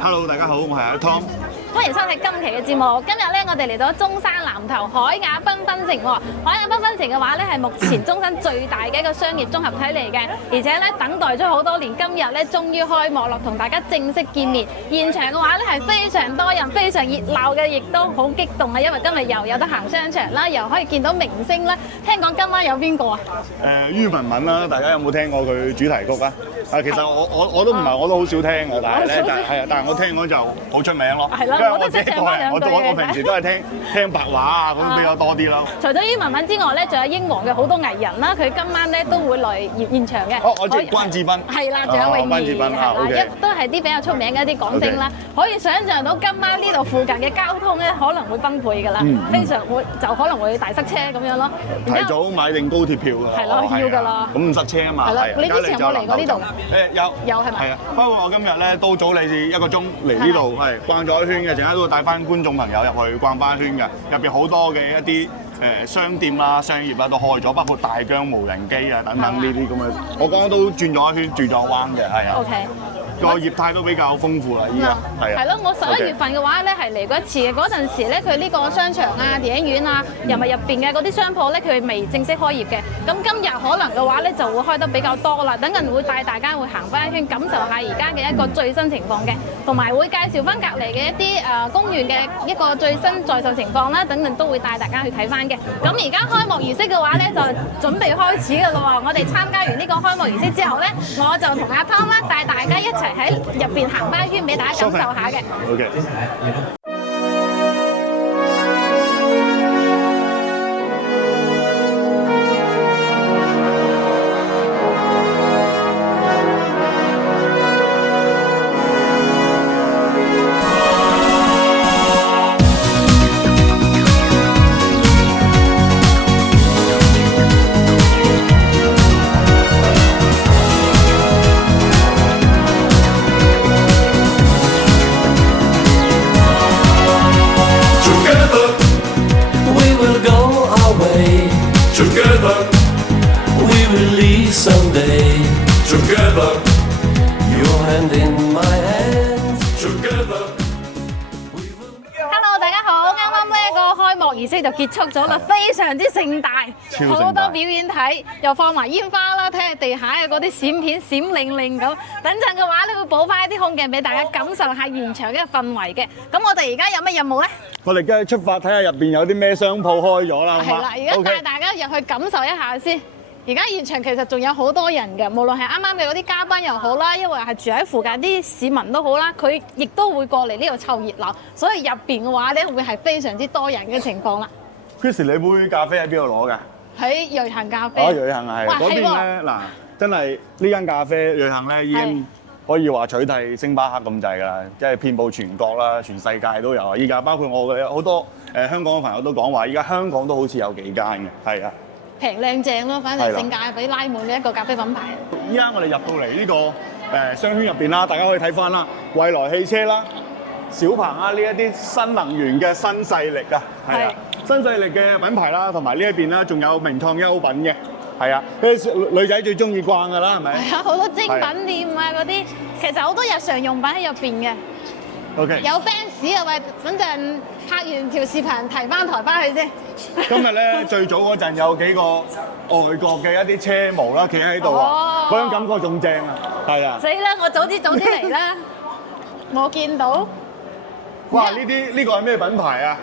Hello， 大家好，我係阿 Tom。歡迎收睇今期嘅節目。今日咧，我哋嚟到中山南頭海雅繽紛城喎。海雅繽紛城嘅話咧，係目前中山最大嘅一個商業綜合體嚟嘅，而且咧等待咗好多年，今日咧終於開幕啦，同大家正式見面。現場嘅話咧係非常多人，非常熱鬧嘅，亦都好激動啊！因為今日又有得行商場啦，又可以見到明星啦。聽講今晚有邊個啊？于文文啦，大家有冇聽過佢主題曲啊？其實我都唔係，我都好少聽嘅，但係咧，但係我聽講就好出名咯。係啦，我都識唱翻兩句嘅。我平時都係聽白話啊，咁比較多啲咯。除咗于文文之外咧，仲有英皇嘅好多藝人啦，佢今晚咧都會來現場嘅。我知關智斌。係啦，仲有泳兒，關智斌係啦，都係啲比較出名嘅一啲港星啦。可以想像到今晚呢度附近嘅交通咧可能會崩潰㗎啦，非常會就可能會大塞車咁樣咯。提早買定高鐵票㗎。係咯，要㗎啦。咁唔塞車啊嘛。係啦，你之前有冇嚟過呢度㗎？有係咪？係啊，不過我今日咧都早你1個鐘嚟呢度，係逛咗一圈嘅，陣間都會帶翻觀眾朋友入去逛翻一圈嘅。入邊好多嘅一啲商店啦、商業啦都開咗，包括大疆無人機啊等等呢啲咁嘅。我剛剛都轉咗一圈，轉咗彎嘅，係啊。OK。個業態都比較豐富啦，依家係啊。係咯，我11月份嘅話咧係嚟過一次嘅，嗰陣時咧佢呢個商場啊、電影院啊，又咪入邊嘅嗰啲商鋪咧，佢未正式開業嘅。咁今日可能嘅話咧就會開得比較多啦。等陣會帶大家會行翻一圈，感受下而家嘅一個最新情況嘅，同埋會介紹翻隔離嘅一啲公園嘅一個最新在售情況啦。等陣都會帶大家去睇翻嘅。咁而家開幕儀式嘅話咧就準備開始㗎啦喎！我哋參加完呢個開幕儀式之後咧，我就同阿湯啦帶大家一齊喺入邊行翻一圈俾大家感受下嘅。OK。儀式就結束咗啦，非常之盛大，好多表演睇，又放埋煙花啦，睇下地下嘅嗰啲閃片閃靈靈咁。等陣嘅話咧，會補翻一啲空鏡俾大家感受下現場嘅氛圍嘅。咁我哋而家有乜任務咧？我哋而家出發睇下入邊有啲咩商鋪開咗啦。係啦，而家帶大家入去感受一下先。而家現場其實仲有好多人嘅，無論係啱啱嘅嗰啲嘉賓又好啦，因為係住喺附近啲市民都好啦，佢亦都會過嚟呢度湊熱鬧，所以入邊嘅話咧會係非常之多人嘅情況啦。Chris， 你杯咖啡喺邊度攞㗎？喺瑞幸咖啡。哦，瑞幸係。嗰邊咧嗱，真係呢間咖啡瑞幸咧已經可以話取替星巴克咁滯㗎啦，即係遍佈全國啦，全世界都有啊！依家包括我嘅好多香港嘅朋友都講話，依家香港都好似有幾間嘅，係啊。平靚正咯，反正性價比拉滿嘅一個咖啡品牌。依家我哋入到嚟呢個商圈入邊啦，大家可以睇翻啦，蔚來汽車啦、小鵬啊呢一啲新能源嘅新勢力啊，係啊，新勢力嘅品牌啦，同埋呢一邊啦，仲有名創優品嘅，係啊，女仔最中意逛㗎啦，係咪？係啊，好多精品店啊嗰啲，其實好多日常用品喺入邊嘅。OK。有 Benz 啊，喂，等陣拍完條視頻提翻台翻去先。今日咧最早嗰陣有幾個外國嘅一啲車模啦，企喺度啊，嗰種感覺仲正啊，係啊。死啦！我早啲嚟啦，我見到。哇！呢個係咩品牌啊？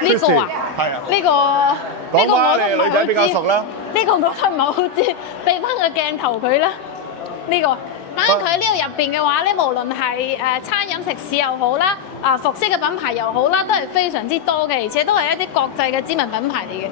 呢個啊？係啊。呢個我都唔係好知。女仔比較熟啦。呢個我都唔係好知，俾翻個鏡頭佢啦。呢個。咁佢呢度入邊嘅話咧，無論係餐飲食肆又好啦，服飾嘅品牌又好啦，都係非常之多嘅，而且都係一啲國際嘅知名品牌嚟嘅。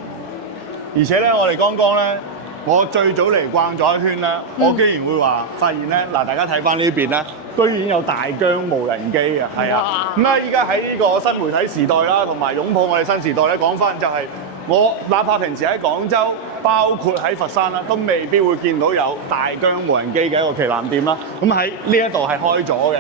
而且咧，我哋剛剛咧，我最早嚟逛咗一圈咧，我竟然會話發現咧，嗱，大家睇翻呢邊咧，居然有大疆無人機啊，係啊。咁啊，依家喺呢個新媒體時代啦，同埋擁抱我哋新時代咧，講翻就係我哪怕平時喺廣州，包括喺佛山啦，都未必會見到有大疆無人機嘅一個旗艦店啦。咁喺呢一度係開咗嘅。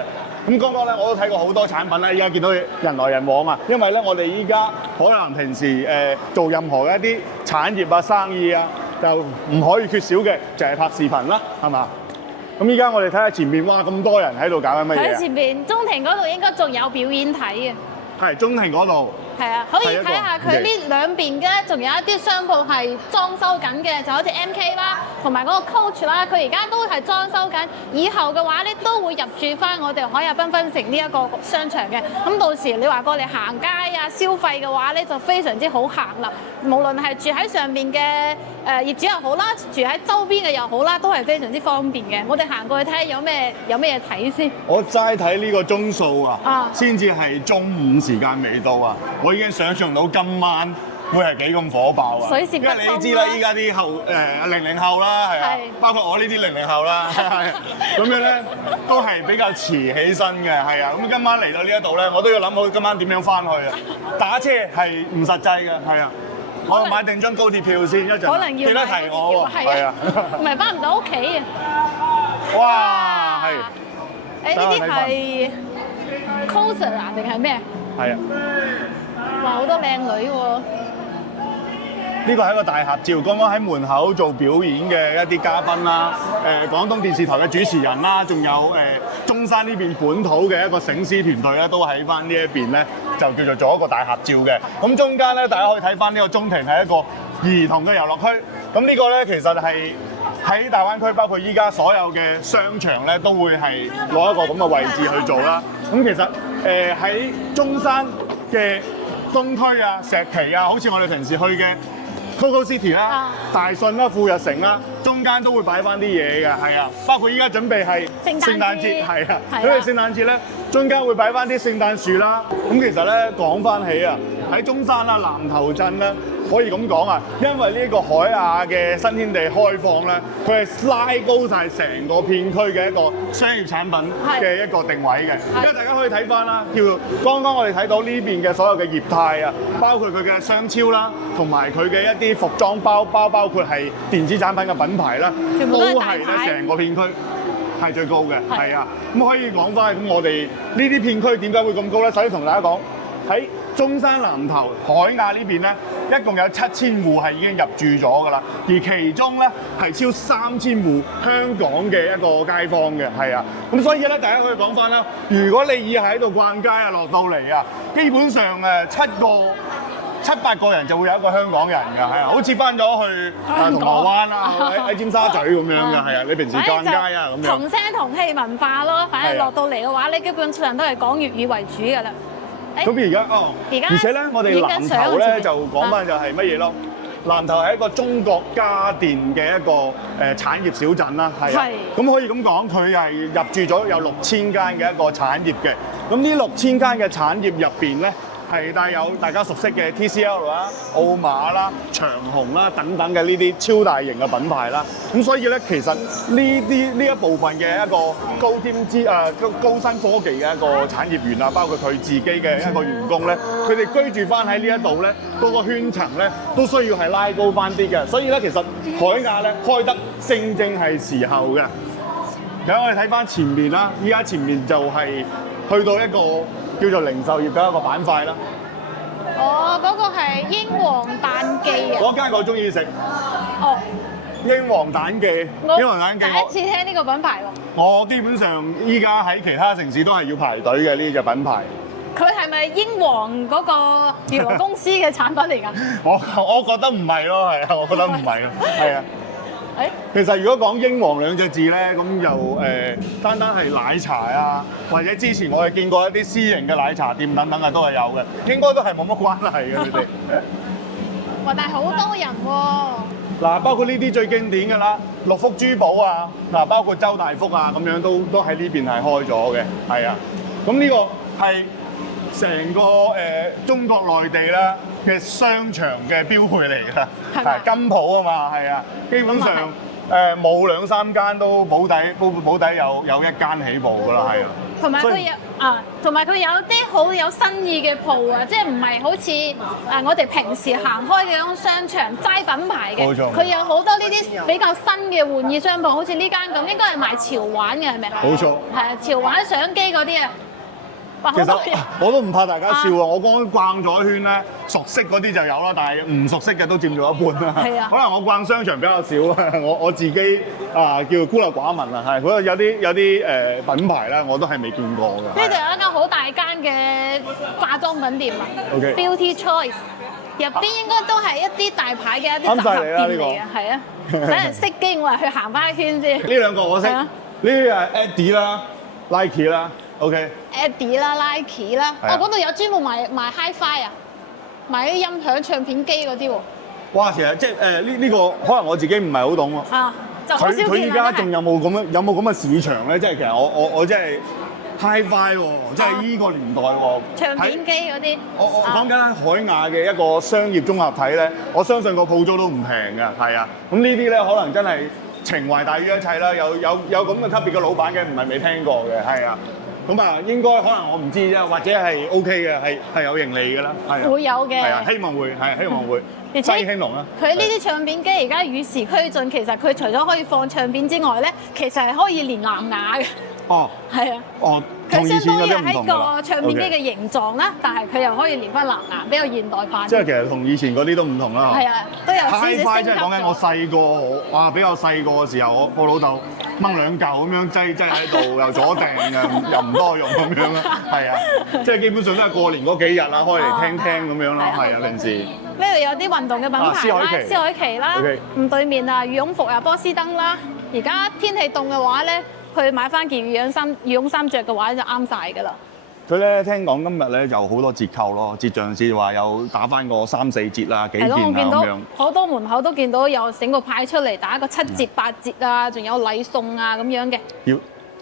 咁剛剛咧我都睇過好多產品啦，依家見到人來人往啊。因為咧我哋依家可能平時做任何嘅一啲產業啊生意啊，就唔可以缺少嘅就係拍視頻啦，係嘛？咁依家我哋睇下前面，哇咁多人喺度搞緊乜嘢啊？喺前邊中庭嗰度應該仲有表演睇嘅。係中庭嗰度。係啊，可以睇下佢呢兩邊嘅，仲有一啲商鋪係裝修緊嘅，就好似 MK 啦，同埋嗰個 Coach 啦，佢而家都係裝修緊。以後嘅話咧，都會入駐翻我哋海雅繽紛城呢一個商場嘅。咁到時你話過嚟行街啊、消費嘅話咧，就非常之好行啦。無論係住喺上面嘅業主又好啦，住喺周邊嘅又好啦，都係非常之方便嘅。我哋行過去睇下有咩嘢睇先。我齋睇呢個鐘數啊，先至係中午時間未到啊！我已經想像到今晚會係幾咁火爆啊！水泄不通啦，因為你知啦，依家啲00後啦，係啊，包括我呢啲00後啦，咁樣咧都係比較遲起身嘅，係啊。咁今晚嚟到呢一度咧，我都要諗好今晚點樣翻去啊！打車係唔實際嘅，係啊。我買定張高鐵票先，一陣可能要記得提我喎，係啊，唔係翻唔到屋企啊！哇，係。誒呢啲係 coser 啊定係咩？係啊。哇！好多靚女喎。呢個係一個大合照，剛剛喺門口做表演嘅一啲嘉賓啦，廣東電視台嘅主持人啦，仲有中山呢邊本土嘅一個醒獅團隊咧，都喺翻呢一邊咧，就叫做做一個大合照嘅。咁中間咧，大家可以睇翻呢個中庭係一個兒童嘅遊樂區。咁呢個咧其實係喺大灣區，包括依家所有嘅商場咧，都會係攞一個咁嘅位置去做啦。咁其實喺中山嘅東區啊、石岐啊，好似我哋平時去嘅 Coco City 啦、大信啦、富日城啦，中間都會擺翻啲嘢嘅，係啊，包括依家準備係聖誕節，係啊，因為聖誕節咧，中間會擺翻啲聖誕樹啦。咁其實咧講翻起啊，喺中山啦、南頭鎮咧，可以咁講啊，因為呢個海雅嘅新天地開放咧，佢係拉高晒成個片區嘅一個商業產品嘅一個定位嘅。因為大家可以睇翻啦，叫剛剛我哋睇到呢邊嘅所有嘅業態啊，包括佢嘅商超啦，同埋佢嘅一啲服裝包括係電子產品嘅品牌啦，都係咧成個片區係最高嘅，係啊。咁可以講翻，咁我哋呢啲片區點解會咁高咧？首先同大家講喺中山南頭海雅呢邊咧，一共有7000戶係已經入住咗㗎啦，而其中咧係超3000戶香港嘅一個街坊嘅，係啊。咁所以咧，大家可以講翻啦，如果你以喺度逛街啊，落到嚟啊，基本上7、8個人就會有一個香港人㗎，係啊，好似翻咗去銅鑼灣啊，喺尖沙咀咁樣㗎，係啊，你平時逛街啊咁樣。同聲同氣文化咯，反正落到嚟嘅話咧，基本上都係講粵語為主㗎啦。咁而家而且咧，我哋南頭咧就講翻就係乜嘢咯？南頭係一個中國家電嘅一個產業小鎮啦，係啊。咁可以咁講，佢係入駐咗有6000間嘅一個產業嘅。咁呢6000間嘅產業入邊咧，係帶有大家熟悉嘅 TCL 啦、奧馬啦、長虹啦等等嘅呢啲超大型嘅品牌啦。咁所以咧，其實呢一部分嘅一個高新科技嘅一個產業園啊，包括佢自己嘅一個員工咧，佢哋居住翻喺呢一度咧，嗰個圈層咧都需要係拉高翻啲嘅。所以咧，其實海雅咧開得正係時候嘅。咁我哋睇翻前面啦，依家前面就係去到一個叫做零售業嘅一個板塊啦。哦，嗰個係英皇蛋記啊！嗰間我中意食。哦。英皇蛋記，英皇蛋記。第一次聽呢個品牌喎。我基本上依家喺其他城市都係要排隊嘅呢隻品牌。佢係咪英皇嗰個娛樂公司嘅產品嚟㗎？我覺得唔係咯，係啊，我覺得唔係咯，係啊。其實如果講英皇兩隻字咧，咁就單單係奶茶啊，或者之前我哋見過一啲私營嘅奶茶店等等啊，都係有嘅，應該都係冇乜關係嘅佢哋。哇！但係好多人喎。嗱，包括呢啲最經典嘅啦，六福珠寶啊，嗱，包括周大福啊，咁樣都喺呢邊係開咗嘅，係啊。咁呢個係成個中國內地啦嘅商場嘅標配嚟㗎，係金鋪啊嘛，係啊，基本上冇2-3間都保底有1間起步㗎啦，係啊。同埋佢有同埋佢有啲好有新意嘅鋪啊，即係唔係好似我哋平時行開嘅嗰種商場齋品牌嘅，佢有好多呢啲比較新嘅玩意商鋪，好似呢間咁，應該係賣潮玩嘅係咪？冇錯。係啊，潮玩相機嗰啲啊。其實我都唔怕大家笑啊！我剛逛咗一圈咧，熟悉嗰啲就有啦，但係唔熟悉嘅都佔咗一半啦。係啊，可能我逛商場比較少啊，我自己叫孤陋寡聞啊，係嗰有啲品牌咧，我都係未見過嘅。呢度有一間好大間嘅化妝品店啊 OK ，Beauty Choice， 入邊應該都係一啲大牌嘅一啲集合店嚟嘅，係啊。等人熄機，我話去行翻一圈先。呢兩個我識，呢啲係 Eddie 啦、Nike 啦 ，OK。Eddie 啦、Nike 啦，嗰度有專門賣 Hi-Fi 啊，賣啲音響唱片機嗰啲喎。哇，其實即係呢個可能我自己唔係好懂喎。啊，就好少見啦。佢依家仲有冇咁嘅市場咧？即係其實我真係 Hi-Fi 喎，即係依個年代喎。唱片機嗰啲。我講緊海雅嘅一個商業綜合體咧，我相信個鋪租都唔平㗎，係啊。咁呢啲咧可能真係情懷大於一切啦。有咁嘅級別嘅老闆嘅，唔係未聽過嘅，係啊。咁啊，應該可能我唔知啫，或者係 OK 嘅，係有盈利㗎啦，係。會有嘅。係啊，希望會，係希望會。而且西興隆啦。佢呢啲唱片機而家與時俱進，其實佢除咗可以放唱片之外咧，其實係可以連藍牙嘅。哦。係啊。哦。佢相當於係一個唱片機嘅形狀啦，但係佢又可以連翻藍牙，比較現代化。即係其實同以前嗰啲都唔同啦。係啊，都有少少升級。Hi-Fi 即係講緊我細個，哇！比較細個嘅時候，我老豆掹兩嚿咁樣擠喺度，又左掟又唔多用咁樣啦。係啊，即係基本上都係過年嗰幾日啦，開嚟聽咁樣咯。係啊，平時。呢度有啲運動嘅品牌啦，斯凱奇啦，對面啊羽絨服啊波司登啦。而家天氣凍嘅話咧，去買翻件羽絨衫着嘅話就啱晒㗎啦。佢咧聽講今日咧就好多折扣咯，折像是話有打翻個3、4折啊，幾件啊咁樣。好多門口都見到有整個派出嚟打個7折、8折啊，仲有禮送啊咁樣嘅。要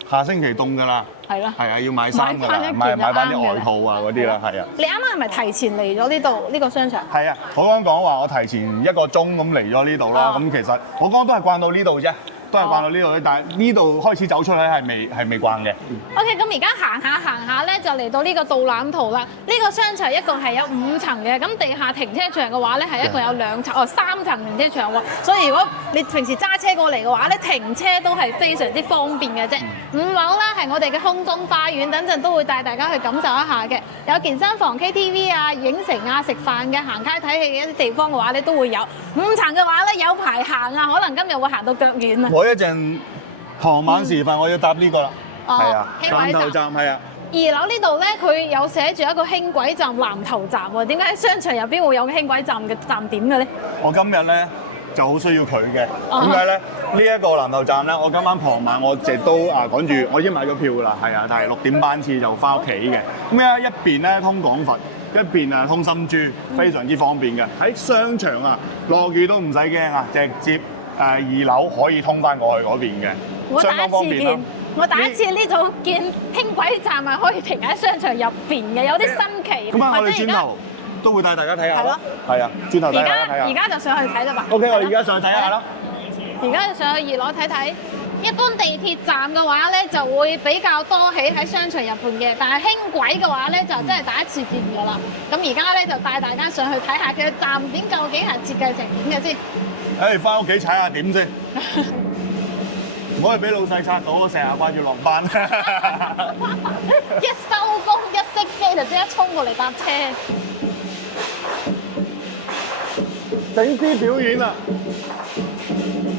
下星期凍㗎啦。係啦。係啊，要買衫㗎啦，買翻啲外套啊嗰啲啦，係啊。你啱啱係咪提前嚟咗呢度呢個商場？係啊，我剛講話我提前1個鐘咁嚟咗呢度啦，咁其實我剛都係逛到呢度啫。都係逛到呢度咧，但係呢度開始走出嚟係未逛嘅。OK， 咁而家行下咧，就嚟到呢個導覽圖啦。呢個商場一共係有5層嘅，咁地下停車場嘅話咧係一共有2層，3層停車場喎。所以如果你平時揸車過嚟嘅話咧，停車都係非常之方便嘅啫。5樓啦係我哋嘅空中花園，等陣都會帶大家去感受一下嘅。有健身房、KTV 啊、影城啊、食飯嘅、行街睇戲嘅一啲地方嘅話咧都會有。5層嘅話咧有排行啊，可能今日會行到腳軟啊。我一陣傍晚時分我要搭呢個啦，係啊，南頭站係啊。2樓呢度咧，佢有寫住一個輕軌站南頭站喎。點解喺商場入邊會有輕軌站嘅站點嘅咧？我今日咧就好需要佢嘅，點解咧？呢一個南頭站咧，我今晚傍晚我直都趕住，我已經買咗票㗎啦，係啊，但係6點班次就翻屋企嘅。咁咧一邊咧通廣佛，一邊通深珠，非常之方便嘅。喺商場啊，落雨都唔使驚啊，直接2樓可以通翻過去嗰邊嘅，相當方便啦。我第一次呢度見輕軌站係可以停喺商場入邊嘅，有啲新奇。咁啊，我哋轉頭都會帶大家睇下咯。係啊，轉頭帶大家睇下。而家就上去睇啦嘛。OK， 我哋而家上去睇下啦。而家就上去2樓睇睇。一般地鐵站嘅話咧，就會比較多起喺商場入邊嘅，但係輕軌嘅話咧，就真係第一次見㗎啦。咁而家咧就帶大家上去睇下佢嘅站點究竟係設計成點嘅先。誒，翻屋企踩下點先。唔可以俾老細拆到，成日掛住落班。一收工一熄機就即刻衝過嚟搭車。整支表演啊！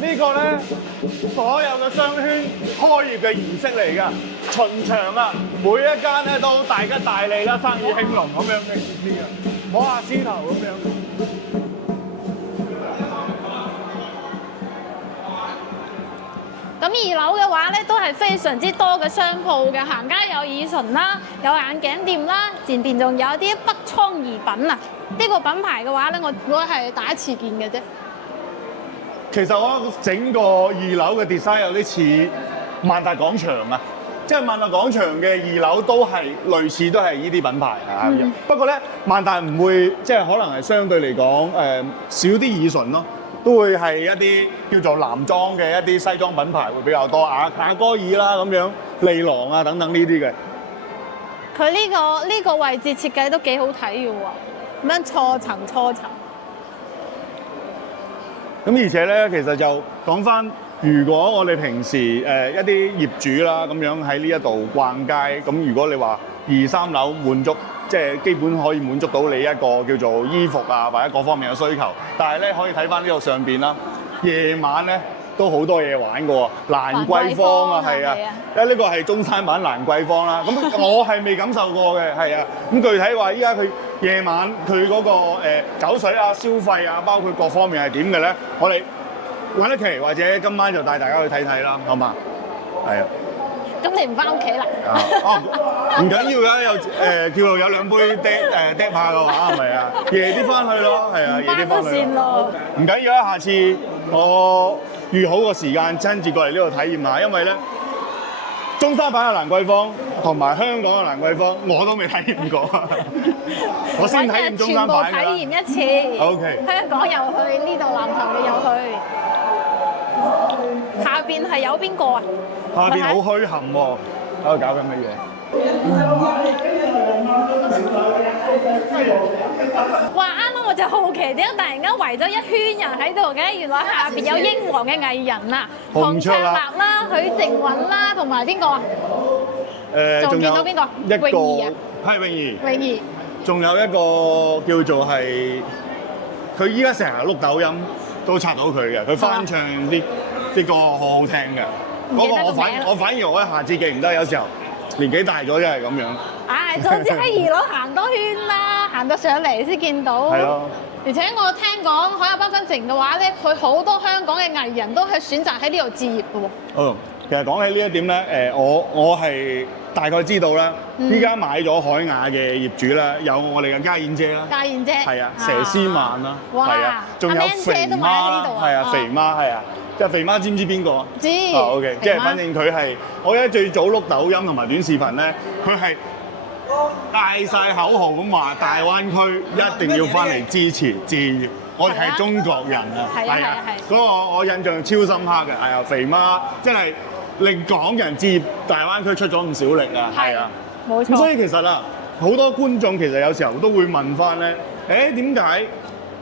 呢個咧，所有嘅商圈開業嘅儀式嚟㗎。巡場啊，每一間咧都大吉大利啦，生意興隆咁樣嘅意思啊，摸下獅頭咁樣。咁2樓嘅話咧，都係非常之多嘅商鋪嘅，行街有耳唇啦，有眼鏡店啦，前邊仲有啲北倉儀品啊。呢個品牌嘅話咧，我係第一次見嘅啫。其實我整個2樓嘅 design 有啲似萬達廣場啊，即係萬達廣場嘅2樓都係類似都係呢啲品牌啊。不過咧，萬達唔會即係可能係相對嚟講少啲耳唇咯。都會係一啲叫做男裝嘅一啲西裝品牌會比較多，雅戈爾啦咁樣，利郎啊等等呢啲嘅。佢呢個位置設計都幾好睇嘅喎，咁樣錯層。咁而且咧，其實就講翻，如果我哋平時一啲業主啦咁樣喺呢一度逛街，咁如果你話2、3樓滿足，即係基本可以滿足到你一個叫做衣服啊或者各方面嘅需求。但係咧可以睇翻呢度上邊啦，夜晚咧都好多嘢玩嘅喎，蘭桂坊啊，係啊，因為呢個係中山版蘭桂坊啦。咁我係未感受過嘅，係啊。咁具體話依家佢夜晚佢嗰個酒水啊、消費啊，包括各方面係點嘅咧？我哋揾一期或者今晚就帶大家去睇睇啦，好嘛？係啊。咁你唔翻屋企啦？唔緊要㗎，有叫做有2杯嗲下嘅話係咪啊？夜啲翻去咯，係啊，夜啲翻去。先咯。唔緊要啊，下次我預好個時間親自過嚟呢度體驗下，因為咧中山版嘅蘭桂坊同埋香港嘅蘭桂坊我都未體驗過，我先體驗中山版㗎。全部體驗一次。OK。香港又去，呢度南頭你又去。下邊係有邊個啊？下邊好墟冚喎，喺度搞緊乜嘢？哇！啱啱我就好奇點解突然間圍咗一圈人喺度嘅？原來下邊有英皇嘅藝人啊，洪卓立啦、許靖韻啦，同埋邊個啊？仲見到邊個？泳兒啊，係泳兒。泳兒。仲有一個叫做係，佢依家成日碌抖音都刷到佢嘅，佢翻唱啲歌好好聽嘅。嗰個我反而我一下子記唔得，有時候年紀大咗真係咁樣。唉，總之喺2樓行多圈啦，行到上嚟先見到。係咯。而且我聽講海亞繽紛城嘅話咧，佢好多香港嘅藝人都係選擇喺呢度置業嘅喎。嗯，其實講起呢一點咧，我係大概知道啦。依家買咗海雅嘅業主啦，有我哋嘅家燕姐啦。家燕姐。係啊，佘詩曼啦。哇！係啊，仲有肥媽啦。係啊，肥媽係啊。即係肥媽知唔知邊個啊？知。OK， 即係反正佢係我記得最早碌抖音同埋短視頻咧，佢係嗌晒口號咁話，大灣區一定要翻嚟支持置業，我哋係中國人啊！係啊，嗰個我印象超深刻嘅，係啊，肥媽真係令港人置業大灣區出咗唔少力啊！係啊，冇錯。咁所以其實啊，好多觀眾其實有時候都會問翻咧，點解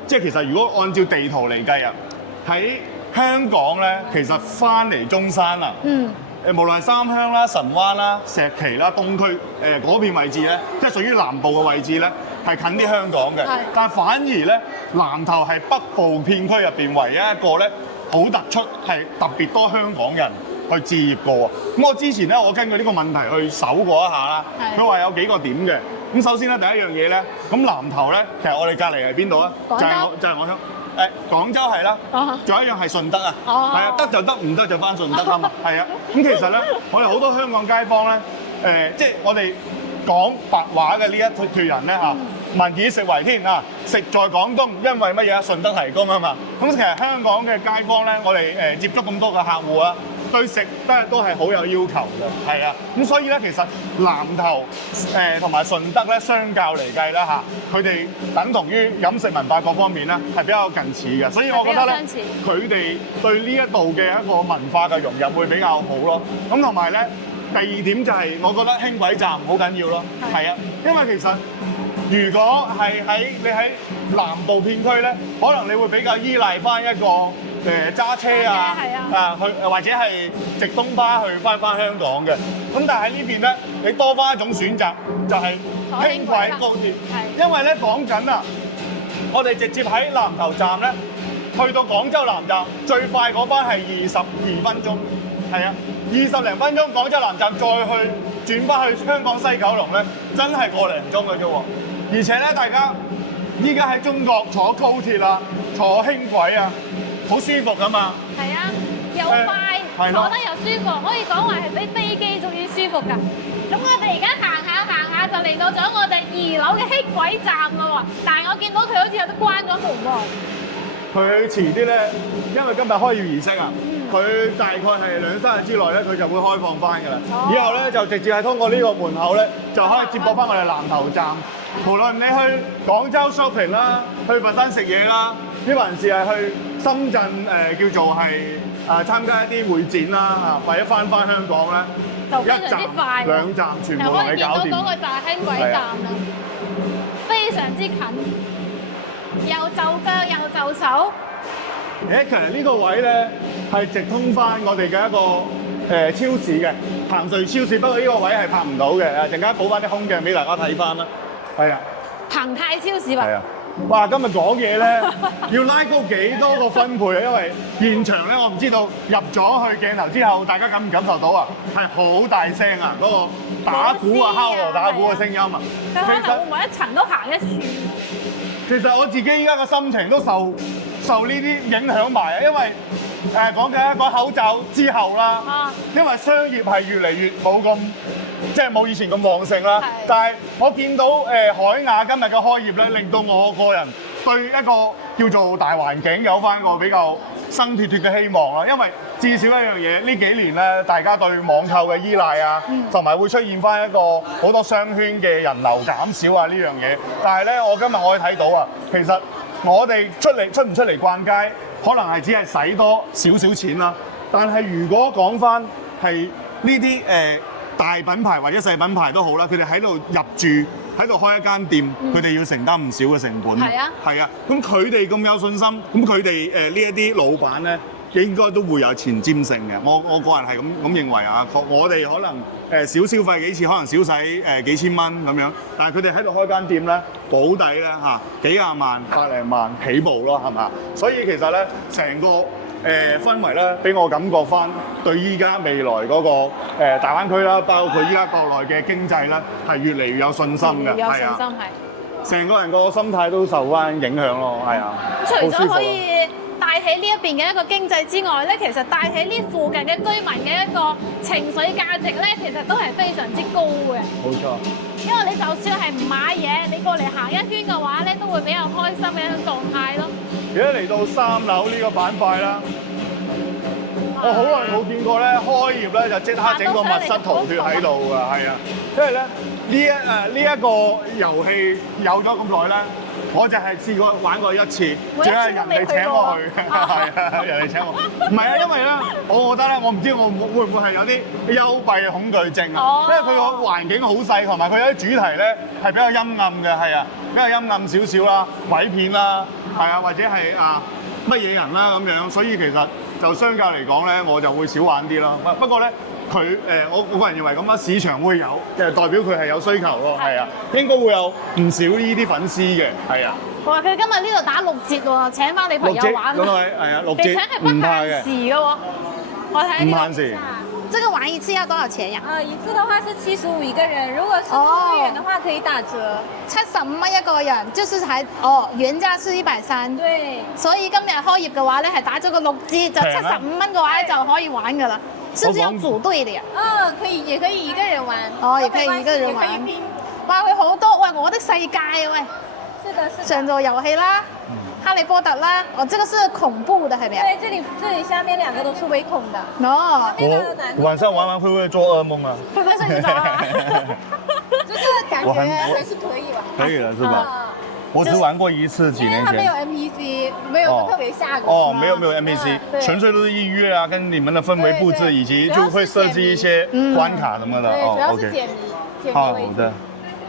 即係其實如果按照地圖嚟計啊，喺香港咧，其實翻嚟中山啊，無論係三鄉啦、神灣啦、石岐啦、東區嗰邊位置咧，即係屬於南部嘅位置咧，係近啲香港嘅。但係反而咧，南頭係北部片區入邊唯一一個咧，好突出係特別多香港人去置業過喎。咁我之前咧，我根據呢個問題去搜過一下啦。佢話有幾個點嘅。咁首先咧，第一樣嘢咧，咁南頭咧，其實我哋隔離係邊度啊？就係我鄉。廣州係啦，仲有一樣係順德啊，係啊，得就得，唔得就翻順德啊嘛，係啊。咁其實咧，我哋好多香港街坊咧，即係我哋講白話嘅呢一脱人咧嚇，民以食為天啊，食在廣東，因為乜嘢啊？順德提供啊嘛。咁其實香港嘅街坊咧，我哋接觸咁多嘅客戶啊，對食都係好有要求嘅，係啊。咁所以咧，其實南頭同埋順德咧，相較嚟計啦嚇，佢哋等同於飲食文化各方面咧係比較近似嘅，所以我覺得咧，佢哋對呢一度嘅一個文化嘅融入會比較好咯。咁同埋咧，第二點就係我覺得輕軌站好緊要咯，係啊，因為其實如果係你喺南部片區咧，可能你會比較依賴翻一個揸車啊，去或者係直東巴去翻香港嘅。咁但係喺呢邊咧，你多翻一種選擇，就係輕軌高鐵。因為咧講緊啊，我哋直接喺南頭站咧，去到廣州南站，最快嗰班係22分鐘。係啊，20零分鐘廣州南站，再去轉翻去香港西九龍咧，真係個零鐘嘅啫喎。而且咧，大家依家喺中國坐高鐵啊，坐輕軌啊，好舒服噶嘛。係啊，又快，坐得又舒服，可以講話係比飛機仲要舒服㗎。咁我哋而家行下就嚟到咗我哋2樓嘅輕軌站啦喎，但係我見到佢好似有啲關咗門喎。佢遲啲咧，因為今日開業儀式啊，佢大概係2-3日之內咧，佢就會開放翻㗎啦。以後咧就直接係通過呢個門口咧，就可以接駁翻我哋南頭站。無論你去廣州 shopping 啦，去佛山食嘢啦，呢還是係去深圳叫做係參加一啲會展啦，或者翻香港咧，就非常之快，2站全部同你搞掂。可以見到嗰個就係輕軌站啦，非常之近，又就腳又就手。其實呢個位咧係直通翻我哋嘅一個超市嘅彭瑞超市，不過呢個位係拍唔到嘅，陣間補翻啲空鏡俾大家睇翻啦。係啊，彭泰超市吧。係啊。哇！今日講嘢咧，要拉高幾多個分貝啊？因為現場咧，我唔知道入咗去鏡頭之後，大家感唔感受到啊？係好大聲啊！嗰個打鼓啊、敲鑼打鼓嘅聲音啊。佢可能會每一層都行一次。其實我自己依家嘅心情都受呢啲影響埋啊，因為講緊一個口罩之後啦，因為商業係越嚟越冇咁。即係冇以前咁旺盛啦，但係我見到海雅今日嘅開業咧，令到我個人對一個叫做大環境有翻一個比較生脱脱嘅希望啦。因為至少一樣嘢，呢幾年咧，大家對網購嘅依賴啊，同埋會出現翻一個好多商圈嘅人流減少啊呢樣嘢。但係咧，我今日可以睇到啊，其實我哋出唔出嚟逛街，可能係只係使多少少錢啦。但係如果講翻係呢啲大品牌或者細品牌都好啦，佢哋喺度入駐，喺度開一間店，佢哋要承擔唔少嘅成本。係啊，係啊。咁佢哋咁有信心，咁佢哋呢一啲老闆咧，應該都會有前瞻性嘅。我個人係咁認為啊。我哋可能少消費幾次，可能少使幾千蚊咁樣，但係佢哋喺度開間店咧，保底咧嚇幾廿萬、百零萬起步咯，係嘛？所以其實咧，成個氛圍咧，俾我感覺翻對依家未來嗰個大灣區啦，包括依家國內嘅經濟咧，係越嚟越有信心嘅，有信心係。成個人個心態都受翻影響咯，係啊。除咗可以帶起呢一邊嘅一個經濟之外咧，其實帶起呢附近嘅居民嘅一個情緒價值咧，其實都係非常之高嘅。冇錯。因為你就算係唔買嘢，你過嚟行一圈嘅話咧，都會比較開心嘅一種狀態咯。而家嚟到3樓呢個板塊啦，我好耐冇見過咧，開業咧就即刻整個密室逃脫喺度㗎，係啊，因為咧呢一個遊戲有咗咁耐咧，我就係試過玩過一次，仲係人哋請我去，係啊，人哋請我，唔係啊，因為咧，我覺得咧，我唔知我會唔會係有啲幽閉恐懼症啊，因為佢個環境好細，同埋佢有啲主題咧係比較陰暗嘅，係啊，比較陰暗少少啦，鬼片啦，係啊，或者係乜嘢人啦咁樣，所以其實就相較嚟講咧，我就會少玩啲咯。不過咧，佢我個人認為咁啦，市場會有，就代表佢係有需求咯，係啊，應該會有唔少呢啲粉絲嘅，係啊。哇！佢今日呢度打6折喎，請翻你朋友玩。6折，係啊，6折，而且係不限時嘅喎。我睇唔限時。這個玩一次要多少錢呀？一次的話是75一個人，如果是會員的話可以打折。75蚊一個人，就是原價是130。對。所以今日開業嘅話咧，係打咗個6折，就75蚊嘅話就可以玩㗎啦。是不是要組隊的呀？可以，也可以一個人玩。也可以一個人玩。也可以拼。哇！佢好多，喂，我的世界啊喂。是的，是的。上座遊戲啦，哈利波特啦，這個是恐怖的，係咪啊？對，這裡下面2個都是微恐的。我晚上玩完會不會做噩夢啊？會不會睡着啊？就是感覺還是可以吧。可以了，是吧？我只玩過一次，幾年前。因為它沒有 NPC，沒有特別嚇人。沒有 NPC，純粹都是音樂啊，跟你們的氛圍佈置，以及就會設計一些關卡什麼的。對，主要是解謎為主。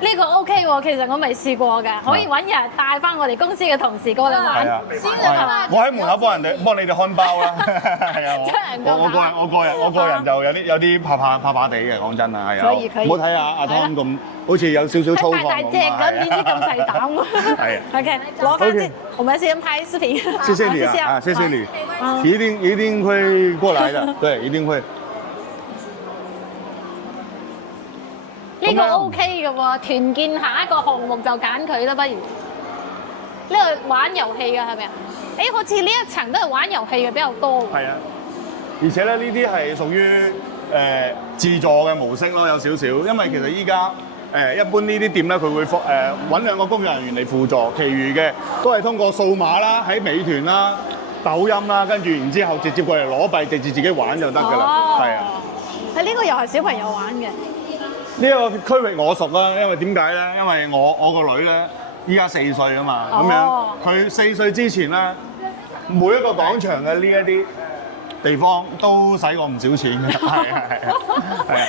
呢個 OK 喎，其實我未試過㗎，可以揾日帶翻我哋公司嘅同事過嚟玩。新人啊！我喺門口幫你哋看包啦。係啊，我個人就有啲怕地嘅，講真啊，係啊。可以。唔好睇下阿湯咁，好似有少少粗獷大隻咁，點知咁細膽喎？係啊。OK，攞翻先，我們先拍視頻。謝謝你啊！謝謝你，一定會過來的，對，一定會。呢個 OK 嘅喎，團建下一個項目就揀佢啦，不如呢度玩遊戲嘅係咪啊？好似呢一層都係玩遊戲嘅比較多。係啊，而且咧呢啲係屬於自助嘅模式咯，有少少，因為其實依家一般呢啲店咧，佢會揾2個工作人員嚟輔助，其餘嘅都係通過數碼啦，喺美團啦、抖音啦，跟住然之後直接過嚟攞幣，直接自己玩就得㗎啦。係啊。呢個又係小朋友玩嘅。呢個區域我熟啦，因為點解咧？因為我個女咧依家4歲啊嘛，咁樣佢4歲之前咧，每一個廣場嘅呢一啲地方都使過唔少錢嘅，係啊。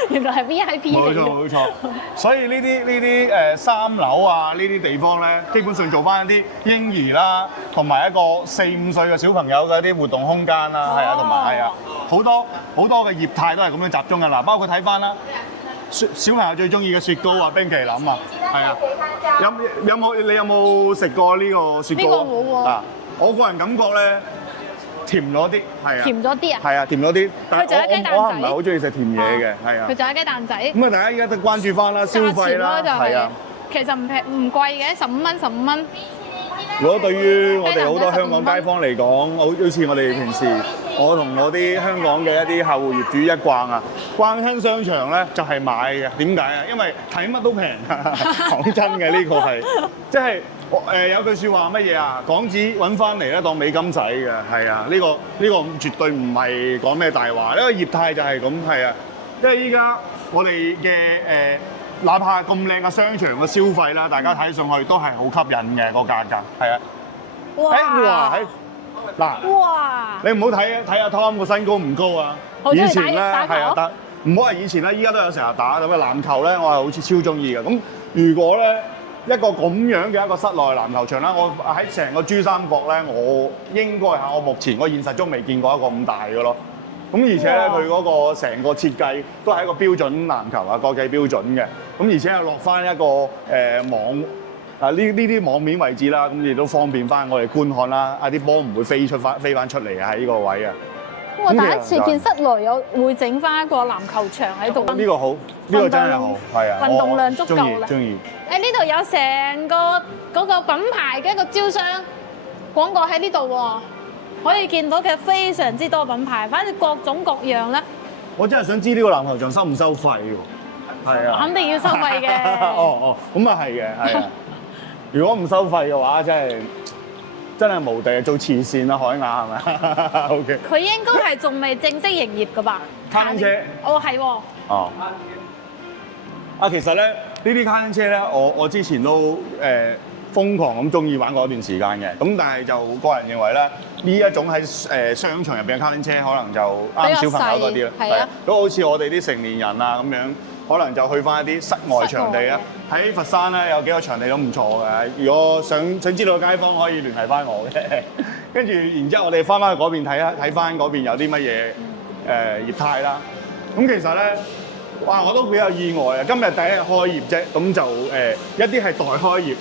原來係 VIP 嚟嘅。冇錯，所以呢啲3樓啊，呢啲地方咧，基本上做翻一啲嬰兒啦，同埋一個4、5歲嘅小朋友嘅一啲活動空間啦，係啊，同埋係啊，好多嘅業態都係咁樣集中㗎嗱，包括睇翻啦，小朋友最中意嘅雪糕啊、冰淇淋啊，係啊，你有冇食過呢個雪糕？呢個冇喎。啊，我個人感覺咧甜咗啲，係啊。甜咗啲啊？係啊，甜咗啲。佢仲有雞蛋仔。我唔係好中意食甜嘢嘅，係啊。佢仲有雞蛋仔。咁啊，大家依家都關注翻啦，消費啦，係啊。其實唔平唔貴嘅，15蚊。如果對於我哋好多香港街坊嚟講，好似我哋平時我同我啲香港嘅一啲客戶業主一逛啊，逛親商場咧就係買嘅。點解啊？因為睇乜都平。講真嘅，呢個係即係有句説話乜嘢啊？港紙揾翻嚟咧當美金使嘅，係啊。呢個絕對唔係講咩大話，呢個業態就係咁，係啊。因為依家我哋嘅哪怕咁靚嘅商場嘅消費啦，大家睇上去都係好吸引嘅個價格，係啊。哇！嗱，哇！你唔好睇阿 Tom 個身高唔高啊。以前咧係啊，得唔好話以前啦，依家都有成日打咁嘅籃球咧，我係好似超中意嘅。咁如果咧一個咁樣嘅一個室內籃球場啦，我喺成個珠三角咧，我應該係我目前我現實中未見過一個咁大嘅咯。咁而且咧，佢嗰個成個設計都係一個標準籃球啊，國際標準嘅。咁而且又落翻一個網啊呢啲網面位置啦，咁亦都方便翻我哋觀看啦。啲波唔會飛翻出嚟喺呢個位啊！我第一次見室內會整翻一個籃球場喺度。呢個好，呢個真係好，係啊！運動量足夠啦。中意。呢度有成個嗰個品牌嘅一個招商廣告喺呢度喎。可以見到嘅非常之多品牌，反正各種各樣咧。我真係想知呢個籃球場收唔收費喎？係啊，肯定要收費嘅。哦，咁啊係嘅，係啊。如果唔收費嘅話，真係無敵做慈善啦，海雅係咪 ？OK。佢應該係仲未正式營業㗎吧？卡丁車。哦，係喎。哦。其實咧呢啲卡丁車咧，我之前都瘋狂咁中意玩過一段時間嘅，咁但係就個人認為咧，呢一種喺商場入邊嘅卡丁車，可能就啱小朋友多啲啦。係啊，都好似我哋啲成年人啊咁樣，可能就去翻一啲室外場地啊。喺佛山咧有幾個場地都唔錯嘅。如果想知道嘅街坊可以聯繫翻我嘅，跟住然之後我哋翻去嗰邊睇翻嗰邊有啲乜嘢業態啦。咁其實咧，哇我都比較意外啊！今日第一日開業啫，咁就一啲係代開業。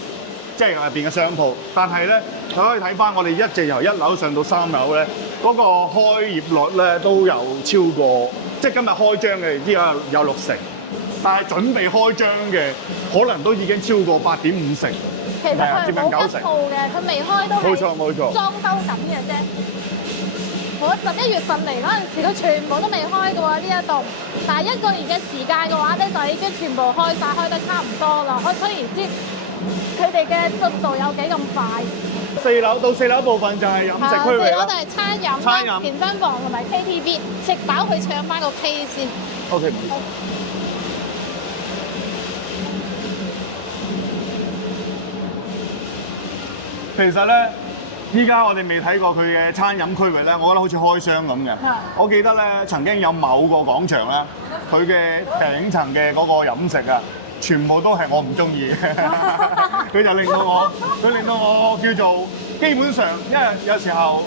即係入邊嘅商鋪，但係咧，你可以睇翻我哋一直由1樓上到3樓咧，嗰個開業率咧都有超過，即係今日開張嘅依家有60%，但係準備開張嘅可能都已經超過8.5成，其實佢接近9成嘅，佢未開都冇錯裝修緊嘅啫。我11月份嚟嗰陣時，佢全部都未開嘅喎呢一棟，但係1個月嘅時間嘅話咧，就已經全部開晒，開得差唔多啦。可想而知。佢哋嘅進度有幾咁快？4樓到4樓部分就係飲食區域啦。4樓就係餐飲、健身房同埋 KTV， 食飽去唱翻個 K 先。OK。其實咧，依家我哋未睇過佢嘅餐飲區域咧，我覺得好似開箱咁嘅。我記得咧，曾經有某個廣場咧，佢嘅頂層嘅嗰個飲食啊。全部都係我唔中意嘅，佢就令到我叫做基本上，因為有時候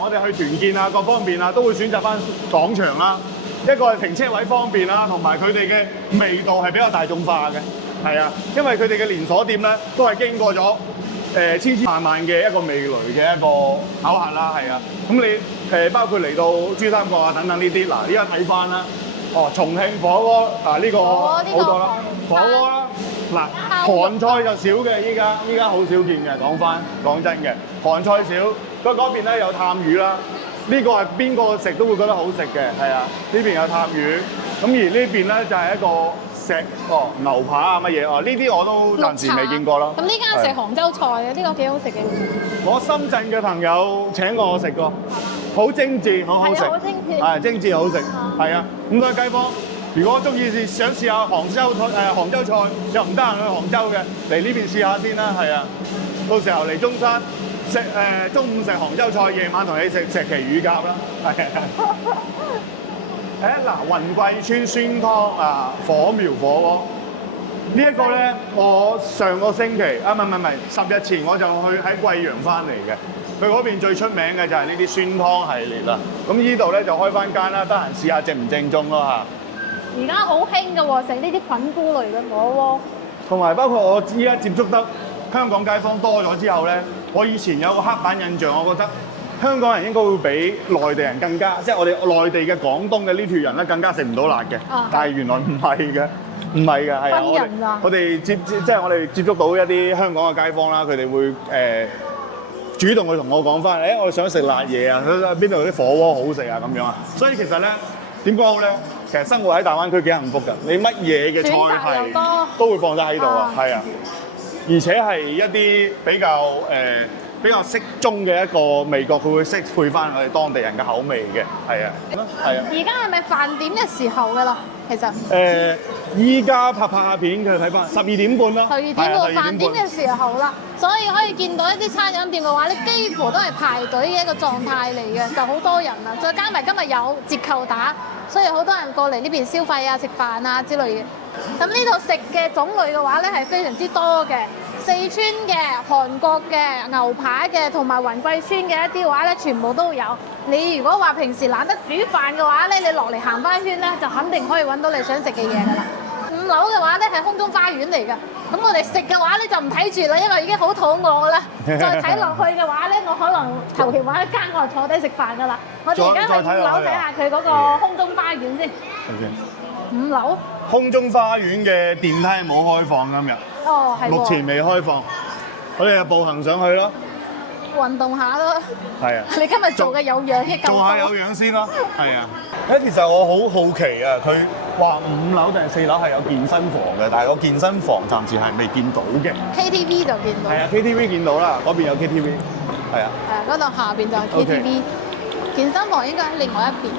我哋去團建啊，各方面啊，都會選擇翻廣場啦。一個係停車位方便啦，同埋佢哋嘅味道係比較大眾化嘅，係啊，因為佢哋嘅連鎖店咧都係經過咗千千萬萬嘅一個味蕾嘅一個考核啦，係啊。咁你包括嚟到珠三角啊等等呢啲，嗱，依家睇翻啦。重慶火鍋呢個好多啦，火鍋啦，嗱，韓菜就少嘅，依家好少見嘅。講真嘅，韓菜少，嗰邊咧有探魚啦，呢個係邊個食都會覺得好食嘅，係啊，呢邊有探魚，咁而呢邊咧就係一個牛扒啊乜嘢呢啲我都暫時未見過啦。咁呢間食杭州菜嘅，呢個幾好食嘅。我深圳嘅朋友請過我食過。好精緻，好好食，係精緻好食，係啊！咁多位街坊，如果中意想試下杭州菜，又唔得閒去杭州嘅，嚟呢邊試下先啦，係啊！到時候嚟中山食中午食杭州菜，夜晚同你食石岐乳鴿啦，係啊！雲貴川酸湯啊，火苗火鍋，呢一個咧，我上個星期唔係10日前我就去喺貴陽翻嚟嘅。佢嗰邊最出名嘅就係呢啲酸湯系列啦。咁呢度咧就開翻間啦，得閒試下正唔正宗咯嚇。而家好興嘅喎，食呢啲菌菇類嘅火鍋。同埋包括我依家接觸得香港街坊多咗之後咧，我以前有個刻板印象，我覺得香港人應該會比內地人更加，即係我哋內地嘅廣東嘅呢團人咧更加食唔到辣嘅。但係原來唔係嘅。唔係㗎，係啊！我哋即係我哋接觸到一啲香港嘅街坊啦，佢哋會主動去同我講翻，我想食辣嘢啊，邊度啲火鍋好食啊咁樣啊。所以其實咧點講好咧？其實生活喺大灣區幾幸福㗎，你乜嘢嘅菜系都會放得喺度啊，係啊，而且係一啲比較適中嘅一個味覺，佢會適配翻我哋當地人嘅口味嘅，係啊，係啊。而家係咪飯點嘅時候㗎啦？其實依家拍下片，佢睇翻12點半啦。12點喎，飯點嘅時候啦，所以可以見到一啲餐飲店嘅話咧，幾乎都係排隊嘅一個狀態嚟嘅，就好多人啦。再加埋今日有折扣打，所以好多人過嚟呢邊消費啊、食飯啊之類嘅。咁呢度食嘅種類嘅話咧係非常之多嘅，四川嘅、韓國嘅、牛排嘅同埋雲貴川嘅一啲話咧，全部都有。你如果話平時懶得煮飯嘅話咧，你落嚟行翻圈咧，就肯定可以揾到你想食嘅嘢㗎啦。5樓嘅話咧係空中花園嚟㗎，咁我哋食嘅話咧就唔睇住啦，因為已經好肚餓啦。再睇落去嘅話咧，我可能求其揾一間我就坐低食飯㗎啦。我哋而家去5樓睇下佢嗰個空中花園先。5樓空中花園嘅電梯冇開放今日。哦，係喎。目前未開放，我哋就步行上去咯。運動下咯。係啊。你今日做嘅有氧嘅夠多。做下有氧先咯。係啊。其實我好好奇啊，佢話5樓定係4樓係有健身房嘅，但係個健身房暫時係未見到嘅。KTV 就見到。係啊 ，KTV 見到啦，嗰邊有 KTV。係啊。係啊，嗰度下邊就係 KTV。健身房應該喺另外一邊。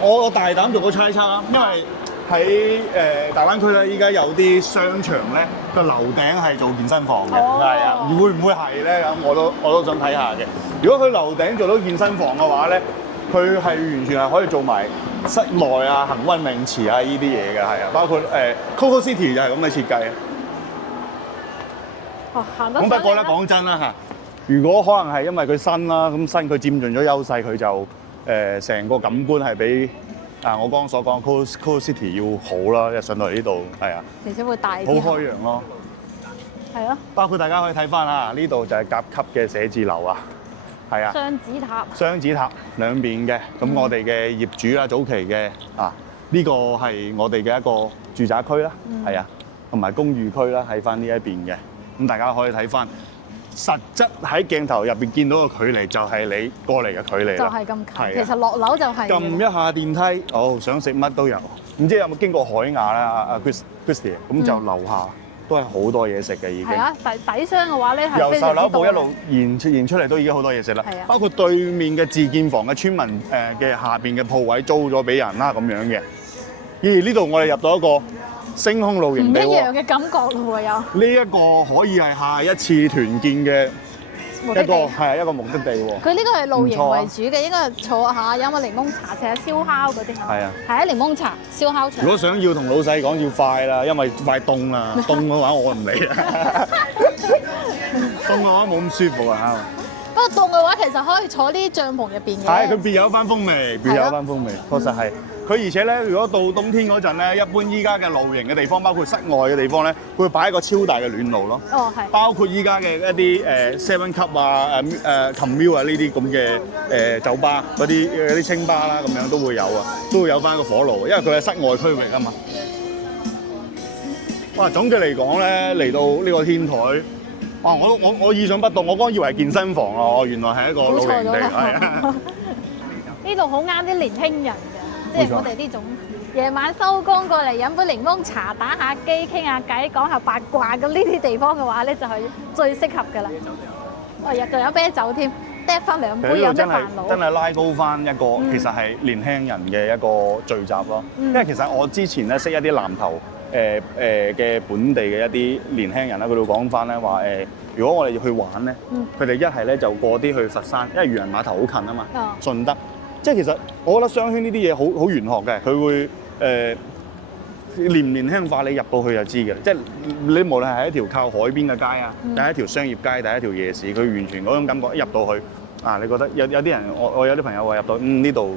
我大膽做個猜測啦，因為喺大灣區咧，依家有啲商場咧個樓頂係做健身房嘅，係啊，會唔會係咧？咁我都想睇下嘅。如果佢樓頂做到健身房嘅話咧，佢係完全係可以做埋室內啊、恆溫泳池啊呢啲嘢嘅，係啊，包括Coco City 就係咁嘅設計。咁不過咧講真啦嚇，如果可能係因為佢新啦，咁新佢佔盡咗優勢，佢就成個感官係比我剛剛所講 Coco City 要好啦，一上到嚟呢度係啊，而且會大啲，好開揚咯。係咯。包括大家可以睇翻啦，呢度就係甲級嘅寫字樓啊，係啊。雙子塔兩邊嘅，咁我哋嘅業主啦，早期嘅呢個係我哋嘅一個住宅區啦，係啊，同埋公寓區啦，喺翻呢一邊嘅，咁大家可以睇翻。實質喺鏡頭入邊見到嘅距離就係你過嚟嘅距離啦，就係咁近。其實落樓就係撳一下電梯，想食乜都有。唔知有冇經過海雅啦，阿 Christy， 咁就樓下都係好多嘢食嘅已經。係啊，底商嘅話咧係由售樓部一路延出嚟都已經好多嘢食啦。係啊，包括對面嘅自建房嘅村民嘅下邊嘅鋪位租咗俾人啦咁樣嘅。呢度我哋入到一個星空露營地喎，唔一樣嘅感覺咯喎，有呢一個可以係下一次團建嘅一個目的地喎。佢呢個係露營為主嘅，應該係坐下飲下檸檬茶、食下燒烤嗰啲。係啊，係啊，檸檬茶、燒烤場。如果想要同老細講要快啦，因為快凍啦，凍嘅話我唔理啦。凍嘅話冇咁舒服啊。不過凍嘅話，其實可以坐呢啲帳篷入邊嘅。係，佢別有一番風味，別有一番風味，確實係。佢而且咧，如果到冬天嗰陣咧，一般依家嘅露營嘅地方，包括室外嘅地方咧，會擺一個超大嘅暖爐咯。哦，係。包括依家嘅一啲7 Cup 啊、Camille 啊呢啲咁嘅酒吧嗰啲清吧啦，咁樣都會有啊，都會有翻個火爐，因為佢係室外區域啊嘛。哇！總結嚟講咧，嚟到呢個天台，哇！我意想不到，我剛以為係健身房咯，原來係一個露營地，係啊。呢度好啱啲年輕人。即係我哋呢種夜晚收工過嚟飲杯檸檬茶、打下機、傾下偈、講下八卦咁呢啲地方嘅話咧，就係最適合㗎啦。日仲有啤酒添，嗒翻2杯飲得煩惱。真係拉高翻一個，其實係年輕人嘅一個聚集咯。因為其實我之前咧識一啲南頭嘅本地嘅一啲年輕人啦，佢哋講翻咧話如果我哋去玩咧，佢哋一係咧就過啲去佛山，因為漁人碼頭好近啊嘛，順德。即係其實我覺得商圈呢啲嘢好玄學嘅，佢會年唔年輕化，你入到去就知嘅。即係你無論係一條靠海邊嘅街啊，第一條商業街，第一條夜市，佢完全嗰種感覺一入到去啊，你覺得有啲人，我有啲朋友話入到呢度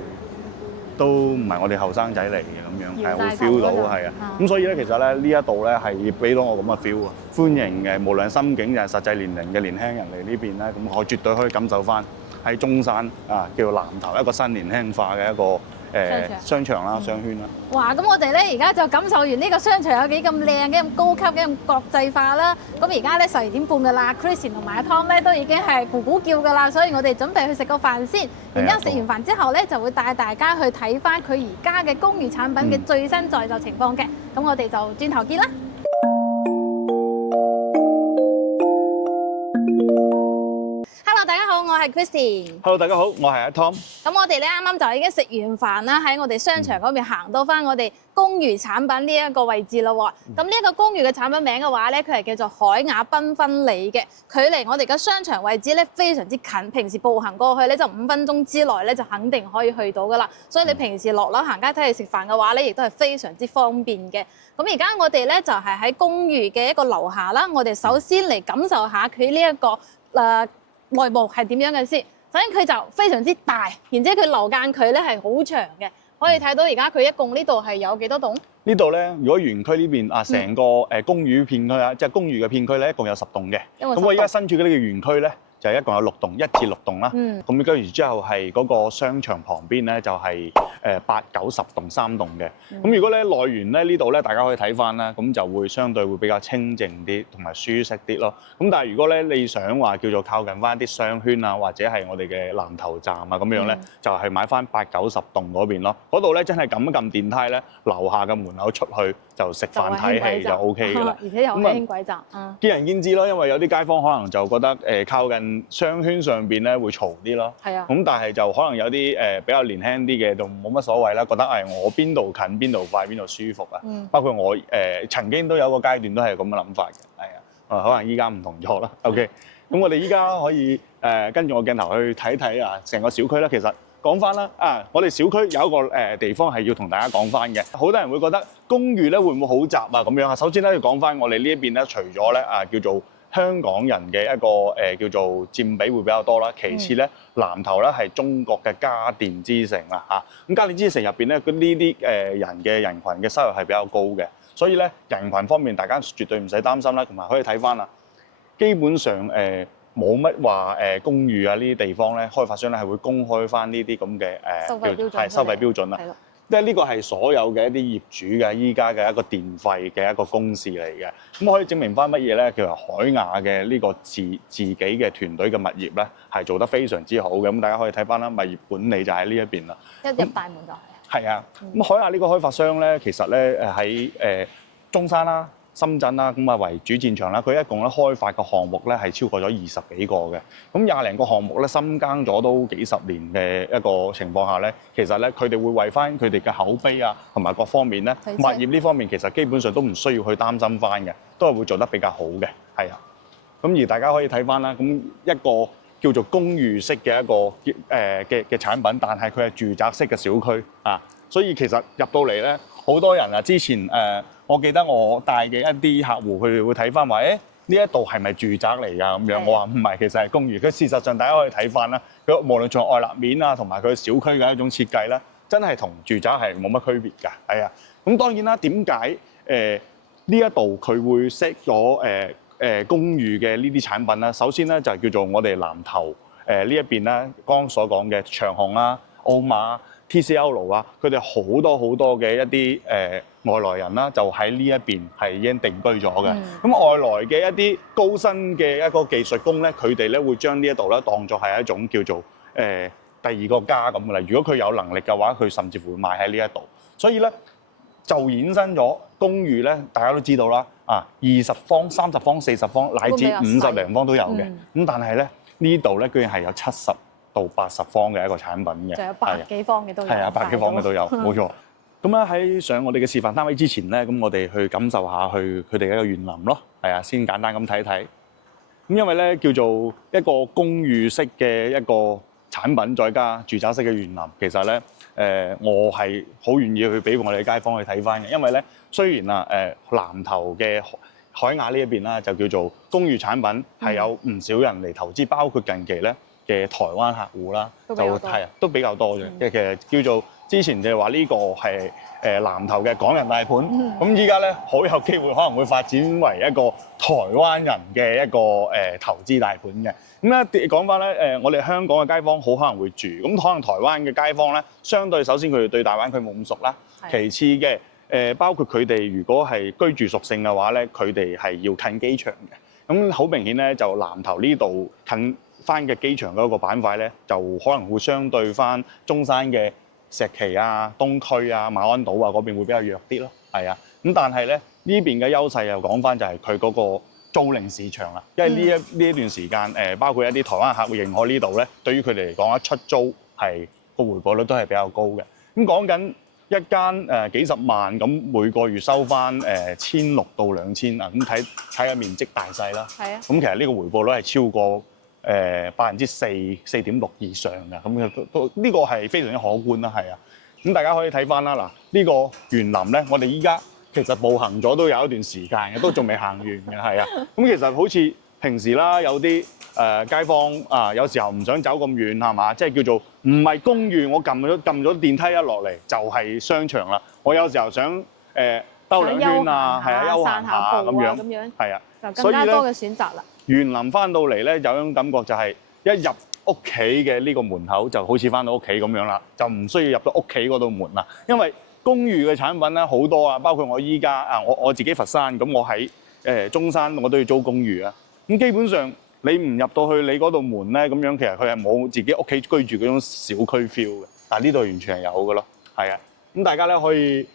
都唔係我哋後生仔嚟嘅咁樣，係會 feel 到係啊。咁所以咧，其實咧呢一度咧係俾到我咁嘅 feel 啊，歡迎嘅，無論心境定係實際年齡嘅年輕人嚟呢邊咧，咁我絕對可以感受翻喺中山啊叫做南頭一個新年輕化嘅一個商場啦、商圈啦。哇！咁我哋咧而家就感受完呢個商場有幾咁靚、幾咁高級、幾咁國際化啦。咁而家咧12點半噶啦 ，Christian 同埋阿 Tom 咧都已經係咕咕叫噶啦，所以我哋準備去食個飯先。然之後食完飯之後咧，就會帶大家去睇翻佢而家嘅公寓產品嘅最新在售情況嘅。咁我哋就轉頭見啦。Hello， 大家好，我係 Christian。Hello， 大家好，我係阿 Tom。咁我哋咧啱啱就已經食完飯啦，喺我哋商場嗰邊行到翻我哋公寓產品呢一個位置啦喎。咁呢一個公寓嘅產品名嘅話咧，佢係叫做海雅繽紛里嘅，距離我哋嘅商場位置咧非常之近，平時步行過去咧就5分鐘之內咧就肯定可以去到噶啦。所以你平時落樓行街睇嚟食飯嘅話咧，亦都係非常之方便嘅。咁而家我哋咧就係喺公寓嘅一個樓下啦，我哋首先嚟感受下佢呢一個內部係點樣嘅先？首先佢就非常之大，然之後佢樓間距咧係好長嘅，可以睇到而家佢一共呢度係有幾多棟？呢度咧，如果園區呢邊啊，成個公寓片區啊，即係公寓嘅片區咧，一共有10棟嘅。咁我而家身處嘅呢個園區咧，就一共有6棟，1至6棟啦。咁跟住之後係嗰個商場旁邊咧，就係8、9、10棟3棟嘅。咁如果咧內園咧呢度咧，大家可以睇翻啦，咁就會相對會比較清靜啲，同埋舒適啲咯。咁但係如果咧你想話叫做靠近翻啲商圈啊，或者係我哋嘅南頭站啊咁樣咧，就係買翻8、9、10棟嗰邊咯。嗰度咧真係撳一撳電梯咧，樓下嘅門口出去就食飯睇戲就 OK 㗎啦。而且有輕軌站。見仁見智咯，因為有啲街坊可能就覺得靠近商圈上邊咧會嘈啲咯。係啊。咁但係就可能有啲比較年輕啲嘅就冇乜所謂啦，覺得我邊度近邊度快邊度舒服啊。包括我曾經都有個階段都係咁嘅諗法嘅，係啊。可能依家唔同咗啦。OK。咁我哋依家可以跟住我鏡頭去睇睇啊，成個小區咧其實。講翻啦，我哋小區有一個地方係要同大家講翻嘅。好多人會覺得公寓咧會唔會好雜啊咁樣啊？首先咧要講翻我哋呢一邊咧，除咗咧叫做香港人嘅一個叫做佔比會比較多啦。其次咧，南頭咧係中國嘅家電之城啦嚇。咁家電之城入邊咧，呢啲人嘅人群嘅收入係比較高嘅，所以咧人群方面大家絕對唔使擔心啦。同埋可以睇翻啦，基本上冇乜話公寓啊呢啲地方咧，開發商咧係會公開翻呢啲咁嘅收費標準啦。即係呢個係所有嘅一啲業主嘅依家嘅一個電費嘅一個公示嚟嘅。咁可以證明翻乜嘢咧？叫做海雅嘅呢個自己嘅團隊嘅物業咧，係做得非常之好嘅。咁大家可以睇翻啦，物業管理就喺呢一邊啦。一入大門就係。係啊。咁海雅呢個開發商咧，其實咧喺中山啦、深圳啦，咁為主戰場啦，佢一共咧開發嘅項目咧係超過咗20幾個嘅，咁20零個項目咧深耕咗都幾十年嘅一個情況下咧，其實咧佢哋會為翻佢哋嘅口碑啊，同埋各方面咧，物業呢方面其實基本上都唔需要去擔心翻嘅，都係會做得比較好嘅，係啊。咁而大家可以睇翻啦，咁一個叫做公寓式嘅一個嘅產品，但係佢係住宅式嘅小區啊，所以其實入到嚟咧，好多人啊之前我記得我帶嘅一啲客戶，佢哋會睇翻話，呢一度係咪住宅嚟㗎咁樣？我話唔係，其實係公寓。佢事實上大家可以睇翻啦，佢無論從外立面啊，同埋佢小區嘅一種設計啦，真係同住宅係冇乜區別㗎。係啊，咁當然啦，點解呢一度佢會 set 咗公寓嘅呢啲產品咧？首先咧就係叫做我哋南頭呢一邊啦，剛剛所講嘅長虹啊、奧馬、TCL 啊，佢哋好多嘅一啲外來人啦，就喺呢一邊係已經定居咗嘅。咁外來嘅一啲高薪嘅一個技術工咧，佢哋咧會將呢一度咧當作係一種叫做第二個家咁嘅啦。如果佢有能力嘅話，佢甚至乎會買喺呢一度。所以咧就衍生咗公寓咧，大家都知道啦，20方、30方、40方乃至50零方都有嘅。咁但係咧呢度咧居然係有70到80方嘅一個產品嘅，仲有百幾方嘅都有，係啊，百幾方嘅都有，冇錯。咁咧喺上我哋嘅示範單位之前咧，咁我哋去感受下去佢哋嘅一個園林咯，係啊，先簡單咁睇睇。咁因為咧叫做一個公寓式嘅一個產品，再加住宅式嘅園林，其實咧我係好願意去俾我哋街坊去睇翻嘅，因為咧雖然啊南頭嘅海雅呢一邊啦，就叫做公寓產品係有唔少人嚟投資，包括近期咧嘅台灣客戶啦，就係都比較多嘅。其實叫做之前就係話呢個係南頭嘅港人大盤，咁依家咧好有機會可能會發展為一個台灣人嘅一個投資大盤嘅。咁咧講翻咧我哋香港嘅街坊好可能會住，咁可能台灣嘅街坊咧，相對首先佢哋對大灣區冇咁熟啦，其次嘅包括佢哋如果係居住屬性嘅話咧，佢哋係要近機場嘅。咁好明顯咧，就南頭呢度近翻嘅機場嗰個板塊咧，就可能會相對翻中山嘅石岐啊、東區啊、馬鞍島啊嗰邊會比較弱啲咯。係啊，咁但係咧呢邊嘅優勢又講翻就係佢嗰個租賃市場啦，因為呢一段時間包括一啲台灣客戶認可呢度咧，對於佢哋嚟講一出租係個回報率都係比較高嘅。咁講緊一間幾十萬咁每個月收翻1600到2000啊，咁睇下面積大細啦。係啊。咁其實呢個回報率係超過4.6%以上嘅，咁都呢個係非常之可觀啦，係啊。咁大家可以睇翻啦，嗱呢個園林咧，我哋依家其實步行咗都有一段時間嘅，都仲未行完嘅，係啊。咁其實好似平時啦，有啲街坊啊，有時候唔想走咁遠係嘛，即係叫做唔係公寓，我撳咗電梯一落嚟就係商場啦。我有時候想兜兩圈啊，係啊，休閒下咁樣，係啊，就更加多嘅選擇啦。園林翻到嚟咧，有種感覺就係一入屋企嘅呢個門口就好似翻到屋企咁樣啦，就唔需要入到屋企嗰度門啦。因為公寓嘅產品咧好多啊，包括我依家啊，我自己佛山，咁我喺中山我都要租公寓啊。咁基本上你唔入到去你嗰度門咧，咁樣其實佢係冇自己屋企居住嗰種小區 feel 嘅，但係呢度完全係有嘅咯，係啊。咁大家咧可以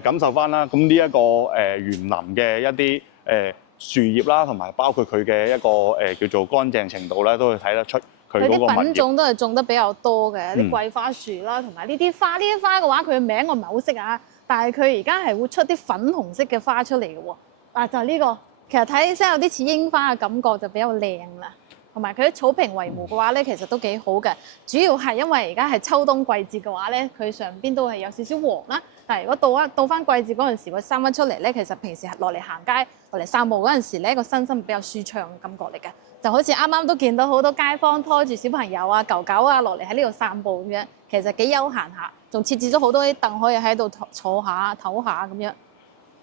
感受翻啦。咁呢一個園林嘅一啲樹葉啦，同埋包括佢嘅一個叫做乾淨程度咧，都會睇得出佢嗰個啲品種都係種得比較多嘅，啲桂花樹啦，同埋呢啲花。呢啲花嘅話，佢嘅名我唔係好識啊，但係佢而家係會出啲粉紅色嘅花出嚟嘅喎。啊，就係呢個，其實睇起身有啲似櫻花嘅感覺，就比較靚啦。同埋佢啲草坪圍護嘅話咧，其實都幾好嘅。主要係因為而家係秋冬季節嘅話咧，佢上邊都係有少少黃啦。但係如果到翻季節嗰陣時，佢生翻出嚟咧，其實平時落嚟行街、落嚟散步嗰陣時咧，個身心比較舒暢嘅感覺嚟嘅。就好似啱啱都見到好多街坊拖住小朋友啊、狗狗啊落嚟喺呢度散步咁樣，其實幾悠閒下，仲設置咗好多啲凳可以喺度坐下、唞下咁樣。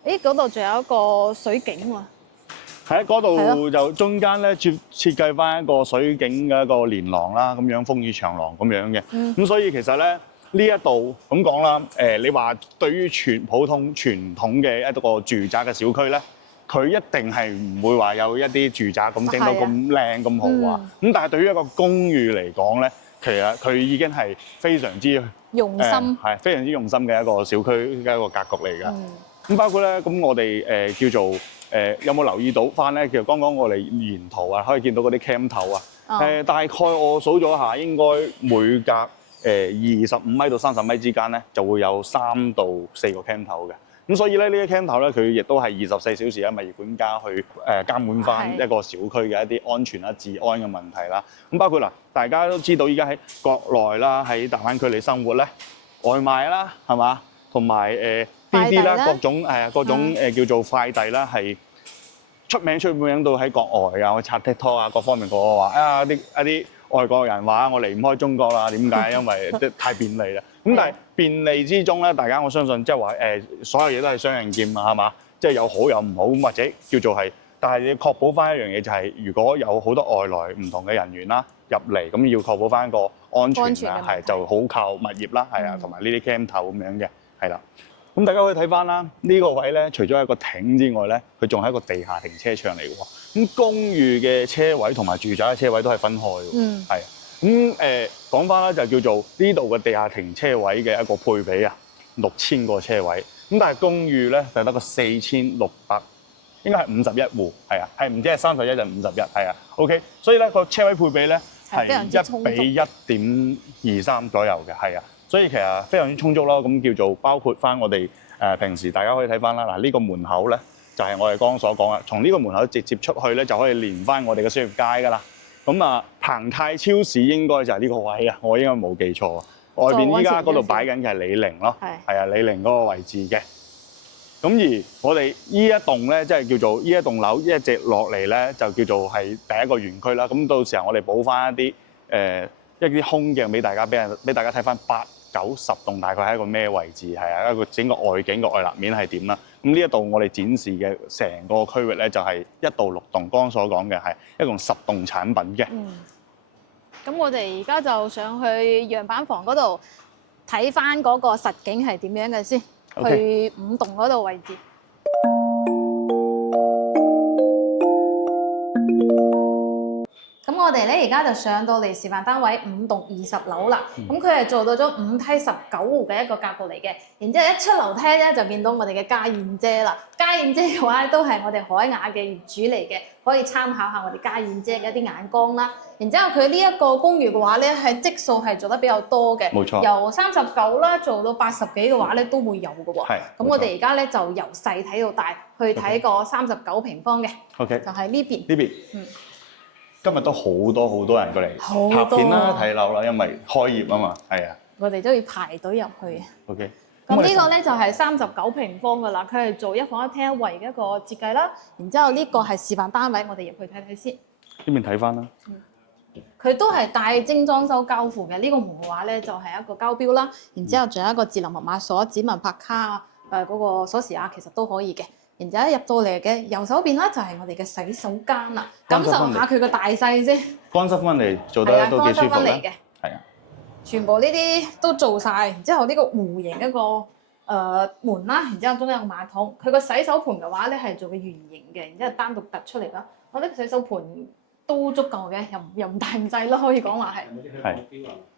誒，嗰度仲有一個水景喎。喺嗰度就中間咧設計翻一個水景嘅一個連廊啦，咁樣風雨長廊咁樣嘅。咁所以其實咧呢一度咁講啦，你話對於普通傳統嘅一個住宅嘅小區咧，佢一定係唔會話有一啲住宅咁整到咁靚咁豪華。咁但係對於一個公寓嚟講咧，其實佢已經係非常之用心，係非常之用心嘅一個小區嘅一個格局嚟㗎。咁包括咧，咁我哋叫做有冇留意到翻咧？其實剛剛我哋沿途啊，可以見到嗰啲 cam 頭啊。大概我數咗下，應該每隔25米到30米之間咧，就會有3到4個 cam 頭嘅。咁所以咧，呢啲 cam 頭咧，佢亦都係24小時物業管家去監管翻一個小區嘅一啲安全啦、治安嘅問題啦。咁包括嗱，大家都知道依家喺國內啦，喺大灣區嚟生活咧，外賣啦，係嘛，同埋啲啦，各種叫做快遞啦，係出名到喺國外啊，去刷 TikTok 啊，各方面個話一啲外國人話我離唔開中國啦，點解？因為太便利啦。咁但係便利之中咧，大家我相信即係話所有嘢都係雙刃劍啊，係嘛？即係有好有唔好，或者叫做係，但係你要確保翻一樣嘢就係，如果有好多外來唔同嘅人員啦入嚟，咁要確保翻個安全啦，係就好靠物業啦，係啊，同埋呢啲 cam 頭咁樣嘅，係啦。咁大家可以睇翻啦，呢個位咧，除咗係一個亭之外咧，佢仲係一個地下停車場嚟嘅喎。咁公寓嘅車位同埋住宅嘅車位都係分開嘅，係。咁講翻啦，就叫做呢度嘅地下停車位嘅一個配比啊，6000個車位。咁但係公寓咧就得個4600，應該係51戶，係啊，係唔知係31定51，係啊。OK， 所以咧個車位配比咧係1:1.23左右嘅，係啊。所以其實非常之充足啦，咁叫做包括翻我哋平時大家可以睇翻啦。嗱，呢個門口咧就係我哋剛剛所講啦，從呢個門口直接出去咧就可以連翻我哋嘅商業街噶啦。咁啊，彭泰超市應該就係呢個位啊，我應該冇記錯。外邊依家嗰度擺緊嘅係李寧咯，係啊，李寧嗰個位置嘅。咁而我哋依一棟咧，即係叫做依一棟樓一直落嚟咧，就叫做係第一個園區啦。咁到時候我哋補翻一啲空鏡俾大家，俾大家睇翻8、9、10棟大概係一個咩位置，係啊，一個整個外景個外立面係點啦。咁呢一度我哋展示嘅成個區域咧，就係1到6棟，剛剛所講嘅係一共10棟產品嘅。咁我哋而家就上去樣板房嗰度睇翻嗰個實景係點樣嘅先。去5棟嗰度位置。咁我哋咧而家就上到嚟示範單位5棟20樓啦。咁佢係做到咗5梯19戶嘅一個格局嚟嘅。然之後一出樓梯咧就見到我哋嘅家燕姐啦。家燕姐嘅話咧都係我哋海雅嘅業主嚟嘅，可以參考下我哋家燕姐嘅一啲眼光啦。然之後佢呢一個公寓嘅話咧，係積數係做得比較多嘅，冇錯。由39啦做到80幾嘅話咧都會有嘅喎。係。咁我哋而家咧就由細睇到大，去睇個39平方嘅。OK。就係呢邊。呢邊。今日都好多人過嚟拍片啦、睇樓啦，因為開業啊嘛，係啊。我哋都要排隊入去。OK。咁呢個咧就係39平方㗎啦，佢係做1房1廳1衛嘅一個設計啦。然之後呢個係示範單位，我哋入去睇睇先。呢邊睇翻啦。佢都係帶精裝修交付嘅，呢個門嘅話咧就係一個交標啦。然之後仲有一個智能密碼鎖、指紋拍卡啊，嗰個鎖匙啊，其實都可以嘅。然之後一入到嚟嘅右手邊啦，就係我哋嘅洗手間啦，感受下佢個大細先。乾濕分離做得都幾舒服嘅。係啊，全部呢啲都做晒。然之後呢個弧形一個門啦，然之後中間有個馬桶。佢個洗手盤嘅話咧係做個圓形嘅，然之後單獨突出嚟啦。我呢個洗手盤都足夠嘅，又唔大唔細咯，可以講話係。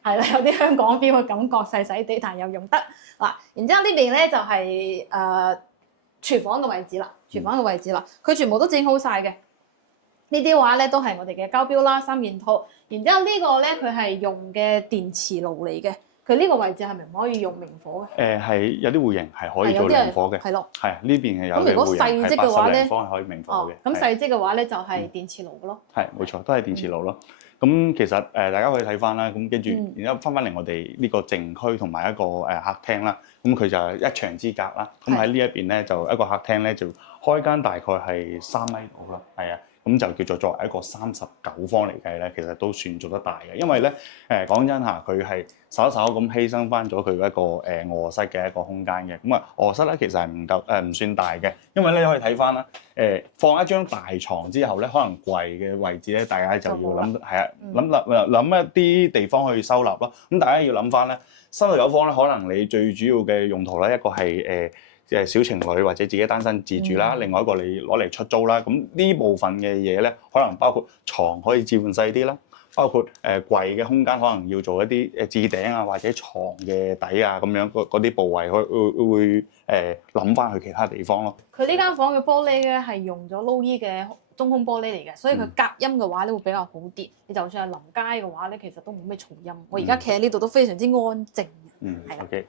係啦，有啲香港 feel 嘅感覺，細細地，但又用得嗱。然之後呢邊咧就係廚房嘅位置啦，佢全部都整好晒嘅。呢啲話咧都係我哋嘅交標啦，3件套。然之後呢個咧佢係用嘅電磁爐嚟嘅，佢呢個位置係咪唔可以用明火嘅？係有啲戶型係可以做明火嘅。係咯。係呢邊係有。咁如果細積嘅話咧，係可以明火嘅。咁細積嘅話咧就係電磁爐嘅咯。係冇錯，都係電磁爐咯。咁其實大家可以睇翻啦，咁跟住然之後翻嚟我哋呢個靜區同埋一個客廳啦，咁佢就係一牆之隔啦。咁喺呢一邊咧就一個客廳咧就開間大概係3米度啦，係啊。咁就叫做作為一個39方嚟計咧，其實都算做得大嘅，因為咧講真嚇，佢係稍稍咁犧牲翻咗佢一個臥室嘅一個空間嘅。咁啊臥室咧其實係唔算大嘅，因為咧你可以睇翻啦，放一張大床之後咧，可能櫃嘅位置咧，大家就要諗係啊諗一啲地方去收納咯。咁大家要諗翻咧，39方咧，可能你最主要嘅用途咧，一個係小情侶或者自己單身自住啦，另外一個你攞嚟出租啦。咁呢部分嘅嘢咧，可能包括床可以置換細啲啦，包括櫃嘅空間可能要做一啲置頂啊或者床嘅底啊咁樣嗰啲部位，會諗翻去其他地方咯。佢呢間房嘅玻璃咧係用咗 Low-E 嘅中空玻璃嚟嘅，所以佢隔音嘅話咧會比較好啲。你就算係臨街嘅話咧，其實都冇咩噪音。我而家企喺呢度都非常之安靜。係啦。OK。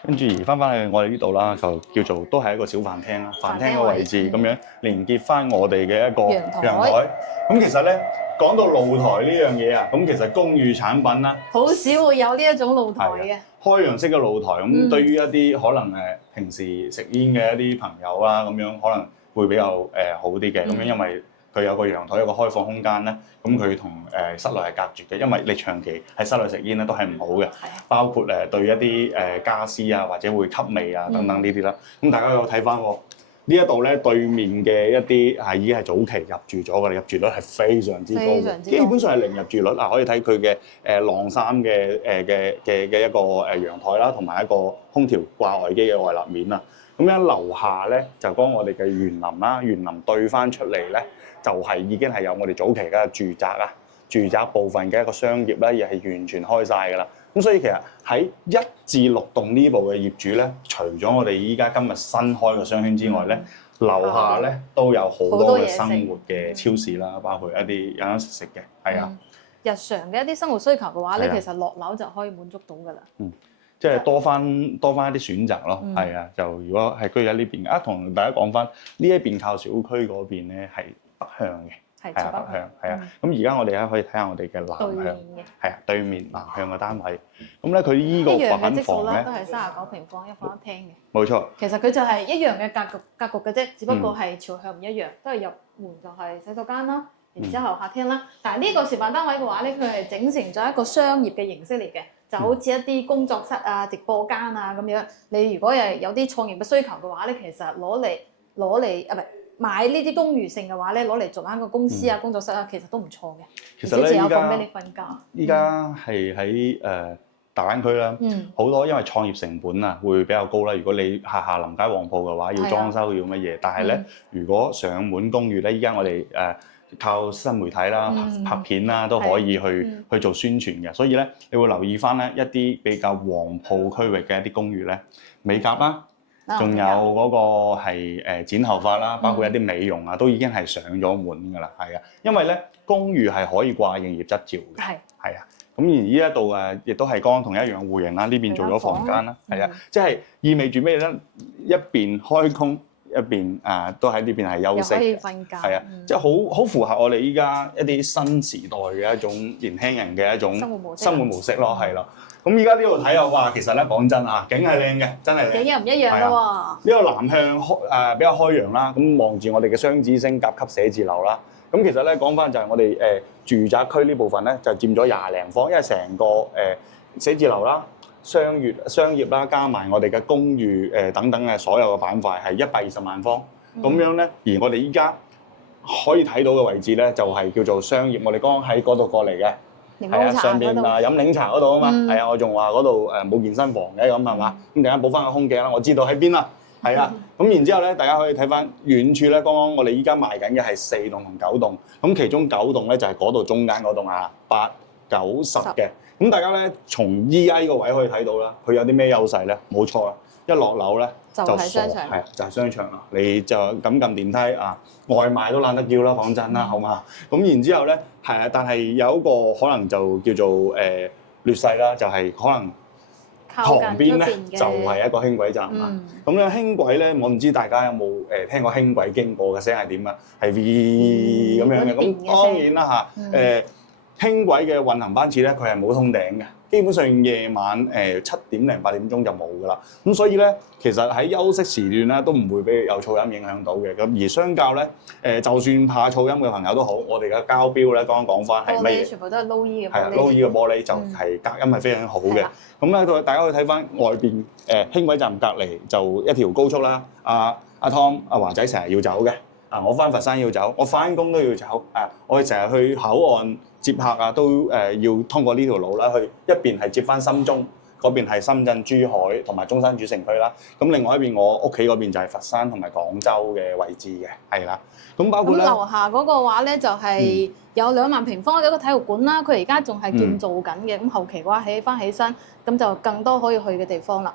跟住而翻去我哋呢度啦，就叫做都係一個小飯廳啦，飯廳嘅位置咁樣連結翻我哋嘅一個陽台。咁其實咧講到露台呢樣嘢啊，咁其實公寓產品啦，好少會有呢一種露台嘅開揚式嘅露台。咁對於一啲可能平時食煙嘅一啲朋友啦，咁樣可能會比較好啲嘅。咁樣因為佢有個陽台，有個開放空間咧，咁佢同室內係隔絕嘅，因為你長期喺室內食煙咧都係唔好嘅，包括對一啲家私啊或者會吸味啊等等呢啲啦。咁大家有睇翻喎，呢一度咧對面嘅一啲已經係早期入住咗嘅，入住率係非常之高嘅，基本上係零入住率啊。可以睇佢嘅晾衫嘅一個陽台啦，同埋一個空調掛外機嘅外立面啊。咁樣樓下咧就講我哋嘅園林啦，園林對翻出嚟咧就係已經係有我哋早期嘅住宅啊，住宅部分嘅一個商業咧，亦係完全開晒㗎啦。咁所以其實喺1至6棟呢部嘅業主咧，除咗我哋依家今日新開嘅商圈之外咧，樓下咧都有好多嘅生活嘅超市啦，包括一啲有得食嘅，係啊。日常嘅一啲生活需求嘅話咧，其實落樓就可以滿足到㗎啦。即係多翻一啲選擇咯，係啊！就如果係居喺呢邊同大家講翻呢一邊靠小區嗰邊咧係北向嘅，係係啊，北向係啊。咁而家我哋咧可以睇下我哋嘅南向，係啊，對面南向嘅單位。咁咧佢依個板房咧都係39平方一房一廳嘅。冇錯。其實佢就係一樣嘅格局嘅啫，只不過係朝向唔一樣，都係入門就係洗手間啦，然之後客廳啦。但係呢個示範單位嘅話咧，佢係整成咗一個商業嘅形式嚟嘅，就好似一啲工作室啊、直播間啊咁樣。你如果係有啲創業嘅需求嘅話咧，其實攞嚟啊，唔係買呢啲公寓性嘅話咧，攞嚟做翻個公司啊、工作室啊，其實都唔錯嘅。其實咧，有房俾你瞓覺。依家係喺大灣區啦，好多因為創業成本啊會比較高啦。如果你下臨街旺鋪嘅話，要裝修要乜嘢？但係咧，如果上門公寓咧，依家我哋靠新媒體啦、拍片啦都可以去做宣傳嘅。所以咧，你會留意翻咧一啲比較旺鋪區域嘅一啲公寓咧，美甲啦。仲有嗰個係剪頭髮啦，包括一啲美容啊，都已經係上咗門㗎啦，係啊，因為咧公寓係可以掛營業執照嘅，係啊，咁而呢一度亦都係剛剛同一樣戶型啦，呢邊做咗房間啦，係啊，即係意味住咩咧？一邊開工，一邊都喺呢邊係休息，又可以瞓覺，係啊，即係好符合我哋依家一啲新時代嘅一種年輕人嘅一種生活模式咯，係咯。咁而家呢度睇又話，其實咧講真啊，景係靚嘅，真係靚。景又唔一樣咯喎。呢個南向比較開揚啦，咁望住我哋嘅雙子星甲級寫字樓啦。咁其實咧講翻就係我哋住宅區呢部分咧，就佔咗20零方，因為成個寫字樓啦、商業啦，加埋我哋嘅公寓等等嘅所有嘅板塊係120萬方。咁樣咧，而我哋依家可以睇到嘅位置咧，就係叫做商業。我哋剛剛喺嗰度過嚟嘅。係啊，上邊飲檸茶嗰度啊嘛，係啊，我仲話嗰度冇健身房嘅咁係嘛，咁陣間補翻個空鏡啦，我知道喺邊啦，係啦，咁然之後咧，大家可以睇翻遠處咧，剛剛我哋依家賣緊嘅係4棟同9棟，咁其中9棟咧就係嗰度中間嗰棟啊，8、9、10嘅，咁大家咧從依家呢個位可以睇到啦，佢有啲咩優勢咧？冇錯啦，一落樓咧就係商場，係就係商場啦，你就咁撳電梯啊，外賣都懶得叫啦，講真啦，好嘛？咁然之後咧。係啊，但係有一個可能就叫做劣勢啦，就係可能旁邊咧就係一個輕軌站啊。咁咧輕軌咧，我唔知大家有冇聽過輕軌經過嘅聲係點啊？係 V 咁樣嘅。咁當然啦嚇，輕軌嘅運行班次咧，佢係冇通頂嘅。基本上夜晚7點零8點鐘就冇㗎啦，咁所以咧其實喺休息時段咧都唔會俾有噪音影響到嘅。咁而相較咧就算怕噪音嘅朋友都好，我哋嘅膠標咧剛剛講翻係乜嘢？全部都係 low E 嘅玻璃。係啊，low E 嘅玻璃就係隔音係非常好嘅。咁咧大家可以睇翻外邊輕軌站隔離就一條高速啦。阿Tom 阿華仔成日要走嘅。我翻佛山要走，我翻工都要走。我哋成日去口岸接客啊，都要通過呢條路啦，去一邊係接翻深中，嗰邊係深圳、珠海同埋中山主城區啦。咁另外一邊我屋企嗰邊就係佛山同埋廣州嘅位置嘅，係啦。咁包括咧，樓下嗰個話咧就係有2萬平方嘅一個體育館啦，佢而家仲係建造緊嘅。咁後期嘅話起身，咁就更多可以去嘅地方啦，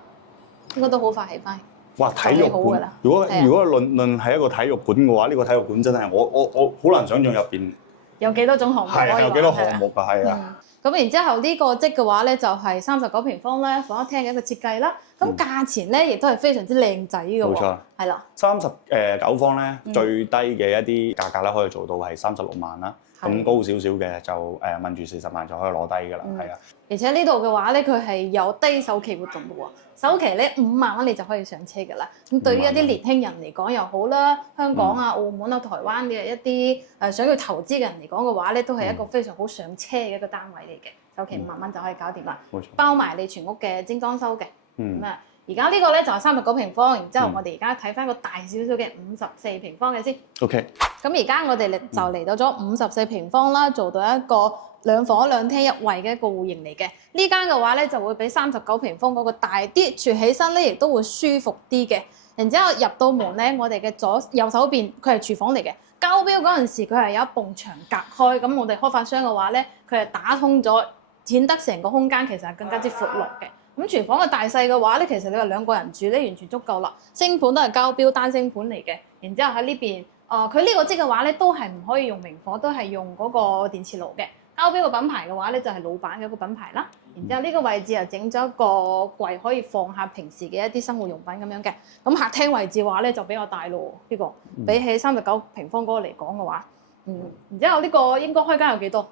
應該都好快起翻。哇！體育館，如果論係一個體育館嘅話，呢個體育館真係我好難想像入邊有幾多種項目，係有幾多項目㗎，係啊。咁然之後呢個積嘅話咧，就係39平方咧，房一廳嘅一個設計啦。咁價錢咧亦都係非常之靚仔嘅喎。冇錯，係啦。39方咧，最低嘅一啲價格咧，可以做到係36萬啦。咁高少少嘅就問住40萬就可以攞低㗎啦，係啊。而且呢度嘅話咧，佢係有低首期活動嘅喎，首期咧5萬蚊你就可以上車㗎啦。咁對於一啲年輕人嚟講又好啦，香港啊、澳門啊、台灣嘅一啲想要投資嘅人嚟講嘅話咧，都係一個非常好上車嘅一個單位嚟嘅。首期5萬蚊就可以搞掂啦，包埋你全屋嘅精裝修嘅。咁啊，而家呢個咧就係39平方，然之後我哋而家睇翻個大少少嘅54平方嘅先。OK。咁而家我哋就嚟到咗54平方啦，做到一個2房2廳1衛嘅一個戶型嚟嘅。呢間嘅話咧就會比39平方嗰個大啲，住起身咧亦都會舒服啲嘅。然之後入到門咧，我哋嘅右手邊佢係廚房嚟嘅。交標嗰陣時佢係有一埲牆隔開，咁我哋開發商嘅話咧，佢係打通咗，顯得成個空間其實係更加之闊落嘅。咁廚房嘅大細嘅話咧，其實你話2個人住咧完全足夠啦。星盤都係交標單星盤嚟嘅。然之後喺呢邊。佢呢個積嘅話咧，都係唔可以用明火，都係用嗰個電磁爐嘅。交標個品牌嘅話咧，就係老闆嘅一個品牌啦。然之後呢個位置又整咗一個櫃，可以放下平時嘅一啲生活用品咁樣嘅。咁客廳位置嘅話咧就比較大咯，呢個比起39平方嗰個嚟講嘅話，然之後呢個應該開間有幾多？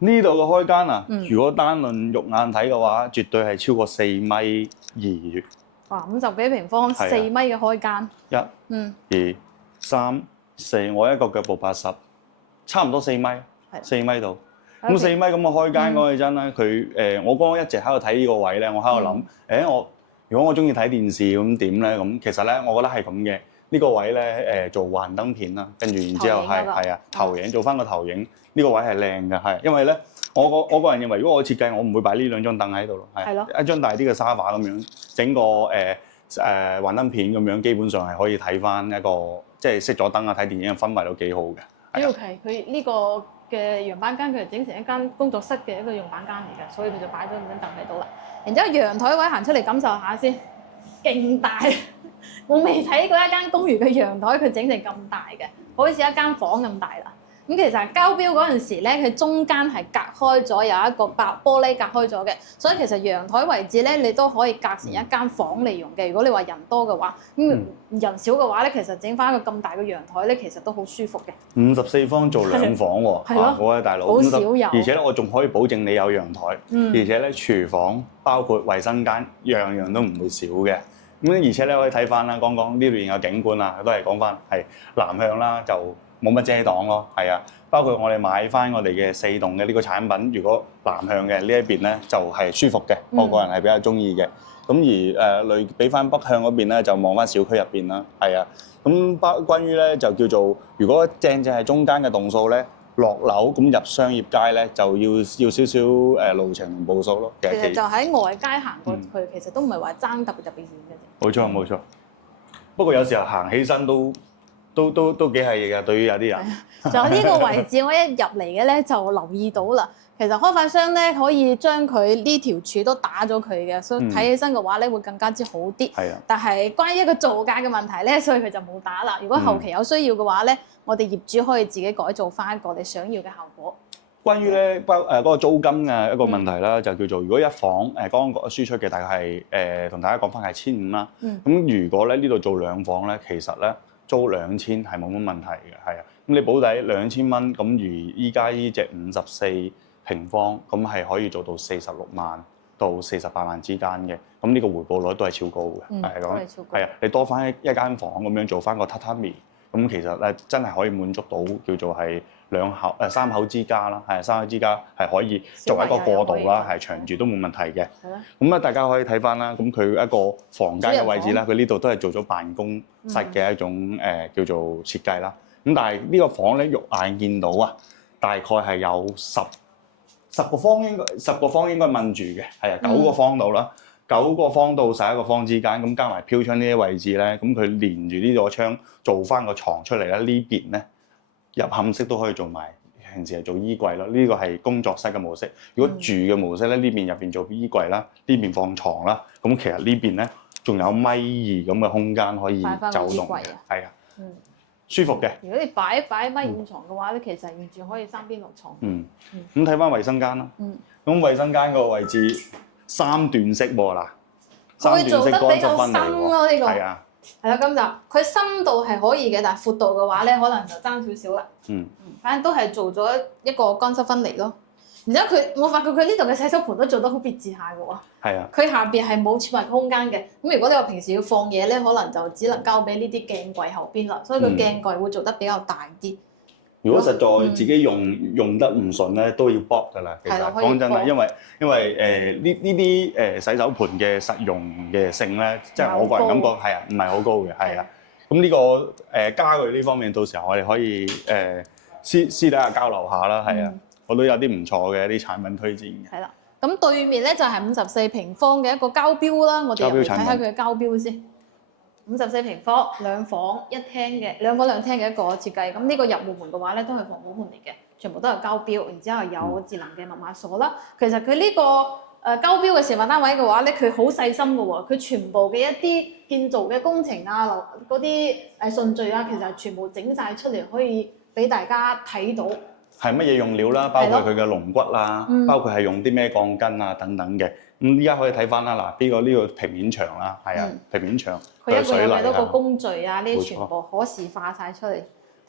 呢度嘅開間啊，如果單論肉眼睇嘅話，絕對係超過4.2米。哇，50幾平方，4米嘅開間。1、2、3、4，我一個腳步80，差唔多4米，4米度。咁4米咁嘅開間講起真啦，佢我剛剛一直喺度睇呢個位咧，我喺度諗，如果我中意睇電視咁點咧？咁其實咧，我覺得係咁嘅。呢個位咧做幻燈片啦，跟住然之後係投影做翻個投影，呢個位係靚嘅，係因為咧我個人認為，如果我設計，我唔會擺呢兩張凳喺度咯，係一張大啲嘅沙發咁樣，整個幻燈片咁樣，基本上係可以睇翻一個即係熄咗燈啊睇電影嘅氛圍都幾好嘅。OK，佢呢個嘅樣板間佢係整成一間工作室嘅一個樣板間嚟嘅，所以佢就擺咗咁張凳喺度啦。然之後陽台位行出嚟感受下先，勁大！我未睇過一間公寓嘅陽台，佢整成咁大嘅，好似一間房咁大啦。咁其實交標嗰陣時咧，佢中間係隔開咗有一個白玻璃隔開咗嘅，所以其實陽台位置咧，你都可以隔成一間房嚟用嘅。如果你話人多嘅話，人少嘅話咧，其實整翻一個咁大嘅陽台咧，其實都好舒服嘅。54方做2房喎，係咯，嗰位大佬，好少有。而且咧，我仲可以保證你有陽台，而且咧廚房包括衞生間，樣樣都唔會少嘅。咁而且咧可以睇翻啦，剛剛呢邊嘅景觀啦，都係講翻係南向啦，就冇乜遮擋咯，係啊。包括我哋買翻我哋嘅4棟嘅呢個產品，如果南向嘅呢一邊咧就係舒服嘅，我個人係比較中意嘅。咁而類比翻北向嗰邊咧，就望翻小區入邊啦，係啊。咁關於咧就叫做，如果正係中間嘅棟數咧，落樓咁入商業街咧，就要少少路程同步數咯。其實就喺外街行過去，其實都唔係話爭特別遠嘅啫。冇錯。不過有時候行起身都幾係嘢㗎，對於有啲人。仲有呢個位置，我一入嚟嘅咧就留意到啦。其實開發商咧可以將佢呢條柱都打咗佢嘅，所以睇起身嘅話咧會更加之好啲。係啊。但係關於一個造價嘅問題咧，所以佢就冇打啦。如果後期有需要嘅話咧，我哋業主可以自己改造翻一個你想要嘅效果。關於咧嗰個租金嘅一個問題啦，就叫做如果一房剛剛輸出嘅大概係同大家講翻係1,500啦。咁如果咧呢度做2房咧，其實咧租2000係冇乜問題嘅，係啊。咁你保底2000蚊，咁如依家呢隻54平方，咁係可以做到46萬到48萬之間嘅。咁呢個回報率都係超高嘅，係咁。係啊，你多翻一間房咁樣做翻個榻榻米，咁其實咧真係可以滿足到叫做係3口之家啦，係3口之家係可以作為一個過渡啦，係長住都冇問題嘅。咁啊，大家可以睇翻啦，咁佢一個房間嘅位置啦，佢呢度都係做咗辦公室嘅一種叫做設計啦。咁但係呢個房咧，肉眼見到啊，大概係有10個房應該問住嘅，係啊，9個方度啦，9個方到11個方之間，咁加埋飄窗呢啲位置咧，咁佢連住呢個窗做翻個床出嚟啦，呢邊咧入冚式都可以做埋，平時係做衣櫃咯，呢個係工作室嘅模式。如果住嘅模式咧，呢邊入邊做衣櫃啦，呢邊放床啦，咁其實呢邊咧仲有1.2米咁嘅空間可以走動嘅，係啊。舒服嘅。如果你擺1.5米床嘅話咧，其實完全可以3邊落床。咁睇翻衞生間啦。咁衞生間個位置3段式喎嗱，佢做得比較深咯呢個。係啊。係啦，咁就佢深度係可以嘅，但係闊度嘅話咧，可能就爭少少啦。反正都係做咗一個乾濕分離咯。然之後我發覺佢呢度嘅洗手盆都做得好別緻下嘅喎。係啊。佢下邊係冇儲物空間嘅，咁如果你話平時要放嘢咧，可能就只能交俾呢啲鏡櫃後邊啦，所以個鏡櫃會做得比較大啲。如果實在自己用得唔順咧，都要搏㗎啦。其實講真啦，因為呢啲洗手盆嘅實用嘅性咧，即係我個人感覺係啊，唔係好高嘅，係啊。咁呢個家具呢方面，到時候我哋可以私底下交流下啦，係啊。我都有啲唔錯嘅一啲產品推薦嘅。係啦，咁對面咧就係54平方嘅一個交標啦，我哋入嚟睇下佢嘅交標先。54平方2房1廳嘅2房2廳嘅一個設計，咁呢個入戶門嘅話咧都係防火門嚟嘅，全部都係交標，然之後有智能嘅密碼鎖啦。其實佢呢個交標嘅示範單位嘅話咧，佢好細心嘅喎，佢全部嘅一啲建造嘅工程啊、嗰啲順序啊，其實全部整晒出嚟，可以俾大家睇到。係乜嘢用料啦？包括佢嘅龍骨啊，包括係用啲咩鋼筋啊等等嘅。咁依家可以睇翻啦，嗱呢個平面牆啦，係啊，平面牆。佢一個有幾多個工序啊？呢啲全部可視化晒出嚟，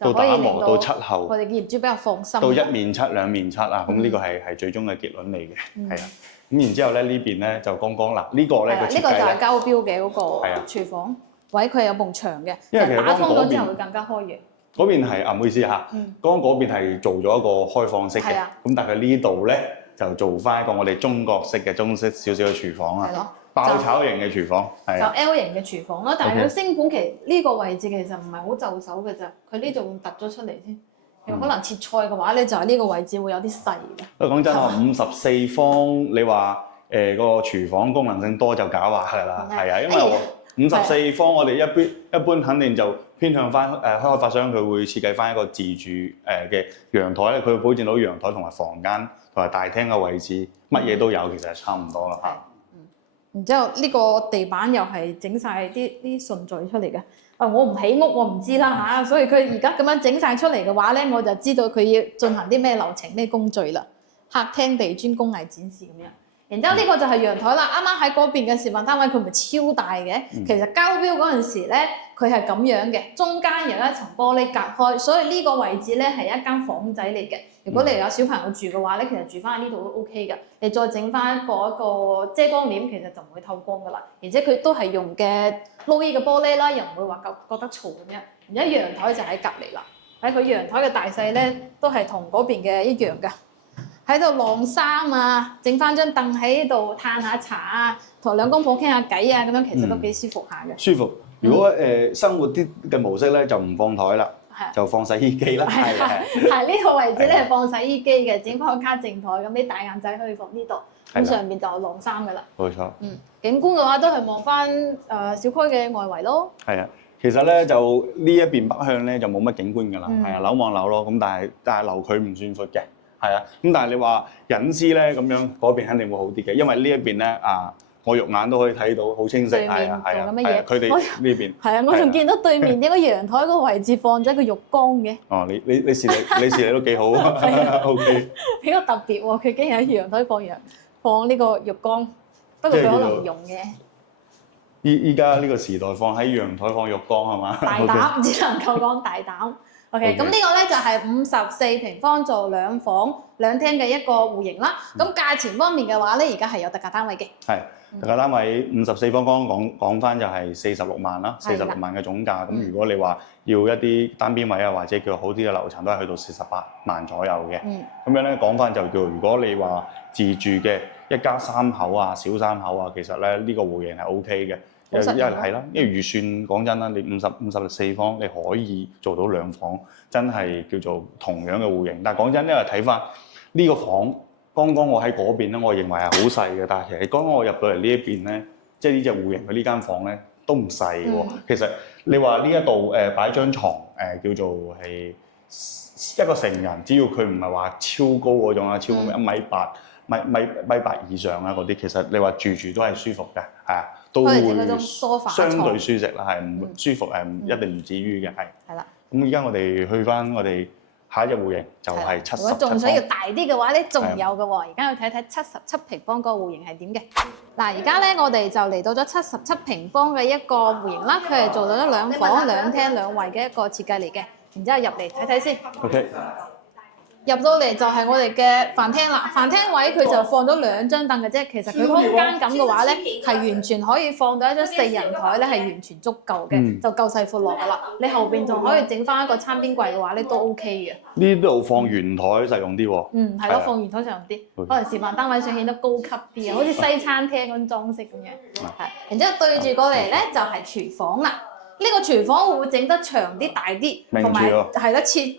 就可以令到漆後，我哋業主比較放心。到1面漆2面漆啊，咁呢個係最終嘅結論嚟嘅，係啊。咁然之後咧呢邊咧就剛剛嗱呢個咧個設計呢個就係膠標嘅嗰個廚房位，佢有埲牆嘅，因為其實打通咗之後會更加開揚。嗰邊係唔好意思嚇，剛剛嗰邊係做咗一個開放式嘅，咁但係呢度咧就做翻一個我哋中國式嘅中式少少嘅廚房啊，爆炒型嘅廚房，就 L 型嘅廚房咯。但係佢升盤其呢個位置其實唔係好就手嘅咋，佢呢度突咗出嚟先。可能切菜嘅話咧，就係呢個位置會有啲細嘅。講真啊，54方你話個廚房功能性多就狡猾㗎啦，係啊，因為54方我哋一般肯定就偏向翻開發商佢會設計翻一個自住嘅陽台咧，佢會保證到陽台同埋房間同埋大廳嘅位置，乜嘢都有，其實係差唔多啦嚇。然之後呢個地板又係整晒啲順序出嚟嘅。我唔起屋，我唔知啦嚇，所以佢而家咁樣整晒出嚟嘅話咧，我就知道佢要進行啲咩流程、咩工序啦。客廳地磚工藝展示咁樣。然之後呢個就係陽台啦，啱啱喺嗰邊嘅示範單位佢唔係超大嘅，其實交標嗰陣時咧佢係咁樣嘅，中間有一層玻璃隔開，所以呢個位置咧係一間房仔嚟嘅。如果你有小朋友住嘅話咧，其實住翻喺呢度都 OK 嘅。你再整翻一個遮光簾，其實就唔會透光噶啦，而且佢都係用嘅low E嘅玻璃啦，又唔會話覺得嘈咁樣。然之後陽台就喺隔離啦，喺佢陽台嘅大細咧都係同嗰邊嘅一樣嘅。喺度晾衫啊，整翻張凳喺度嘆下茶啊，同兩公婆傾下偈啊，咁樣其實都幾舒服下嘅。舒服。如果生活啲嘅模式咧，就唔放台啦，就放洗衣機啦。係呢個位置咧係放洗衣機嘅，整翻個家政台咁，啲大眼仔可以放呢度，咁上邊就晾衫噶啦。冇錯。景觀嘅話都係望翻小區嘅外圍咯。係啊，其實咧就呢一邊北向咧就冇乜景觀㗎啦，係啊，樓望樓咯，咁但係樓距唔算闊嘅。係啊，咁但係你話隱私咧咁樣，嗰邊肯定會好啲嘅，因為呢一邊咧我肉眼都可以睇到好清晰，係啊，佢哋呢邊係啊，我仲見到對面點解陽台個位置放咗一個浴缸嘅。哦，你視力都幾好啊 ，OK。比較特別喎，佢竟然喺陽台放呢個浴缸，不過佢可能唔用嘅。依家呢個時代放喺陽台放浴缸係嘛？大膽，只能夠講大膽。OK，咁呢個咧就係54平方做2房2廳嘅一個戶型啦。咁價錢方面嘅話咧，而家係有特價單位嘅。係特價單位54方，剛剛講翻就係46萬啦，46萬嘅總價。咁如果你話要一啲單邊位啊，或者叫好啲嘅樓層，都係去到48萬左右嘅。咁樣咧講翻就叫，如果你話自住嘅一家3口啊、小3口啊，其實咧呢個戶型係 OK 嘅。因為係啦，因為預算講真啦，你54方你可以做到2房，真係叫做同樣嘅戶型。但係講真，因為睇翻呢個房，剛剛我喺嗰邊咧，我認為係好細嘅。但係其實剛剛我入到嚟呢一邊咧，即係呢隻戶型嘅呢間房咧都唔細喎。其實你話呢一度擺張床叫做係一個成人，只要佢唔係話超高嗰種啊，超過1.8米以上啊嗰啲，其實你話住都係舒服嘅，係啊。都會相對舒適啦，係唔舒服一定唔至於嘅，係。係啦。咁依家我哋去翻我哋下一隻戶型，就係77。如果仲想要大啲嘅話咧，仲有嘅喎。而家去睇睇77平方個戶型係點嘅。嗱，而家咧我哋就嚟到咗77平方嘅一個戶型啦。佢係做到咗2房2廳2衛嘅一個設計嚟嘅。然之後入嚟睇睇先。OK。入到嚟就係我哋嘅飯廳啦，飯廳位佢就放咗2張凳嘅啫，其實佢空間感嘅話咧，係完全可以放到一張4人台咧，係完全足夠嘅，就夠細闊落噶啦。你後邊仲可以整翻一個餐邊櫃嘅話咧，都 OK 嘅。呢度放圓台實用啲喎。係咯，放圓台實用啲，可能示範單位想顯得高級啲啊，好似西餐廳嗰種裝飾咁樣。係，然之後對住過嚟咧就係廚房啦。呢個廚房會唔會整得長啲、大啲，同埋係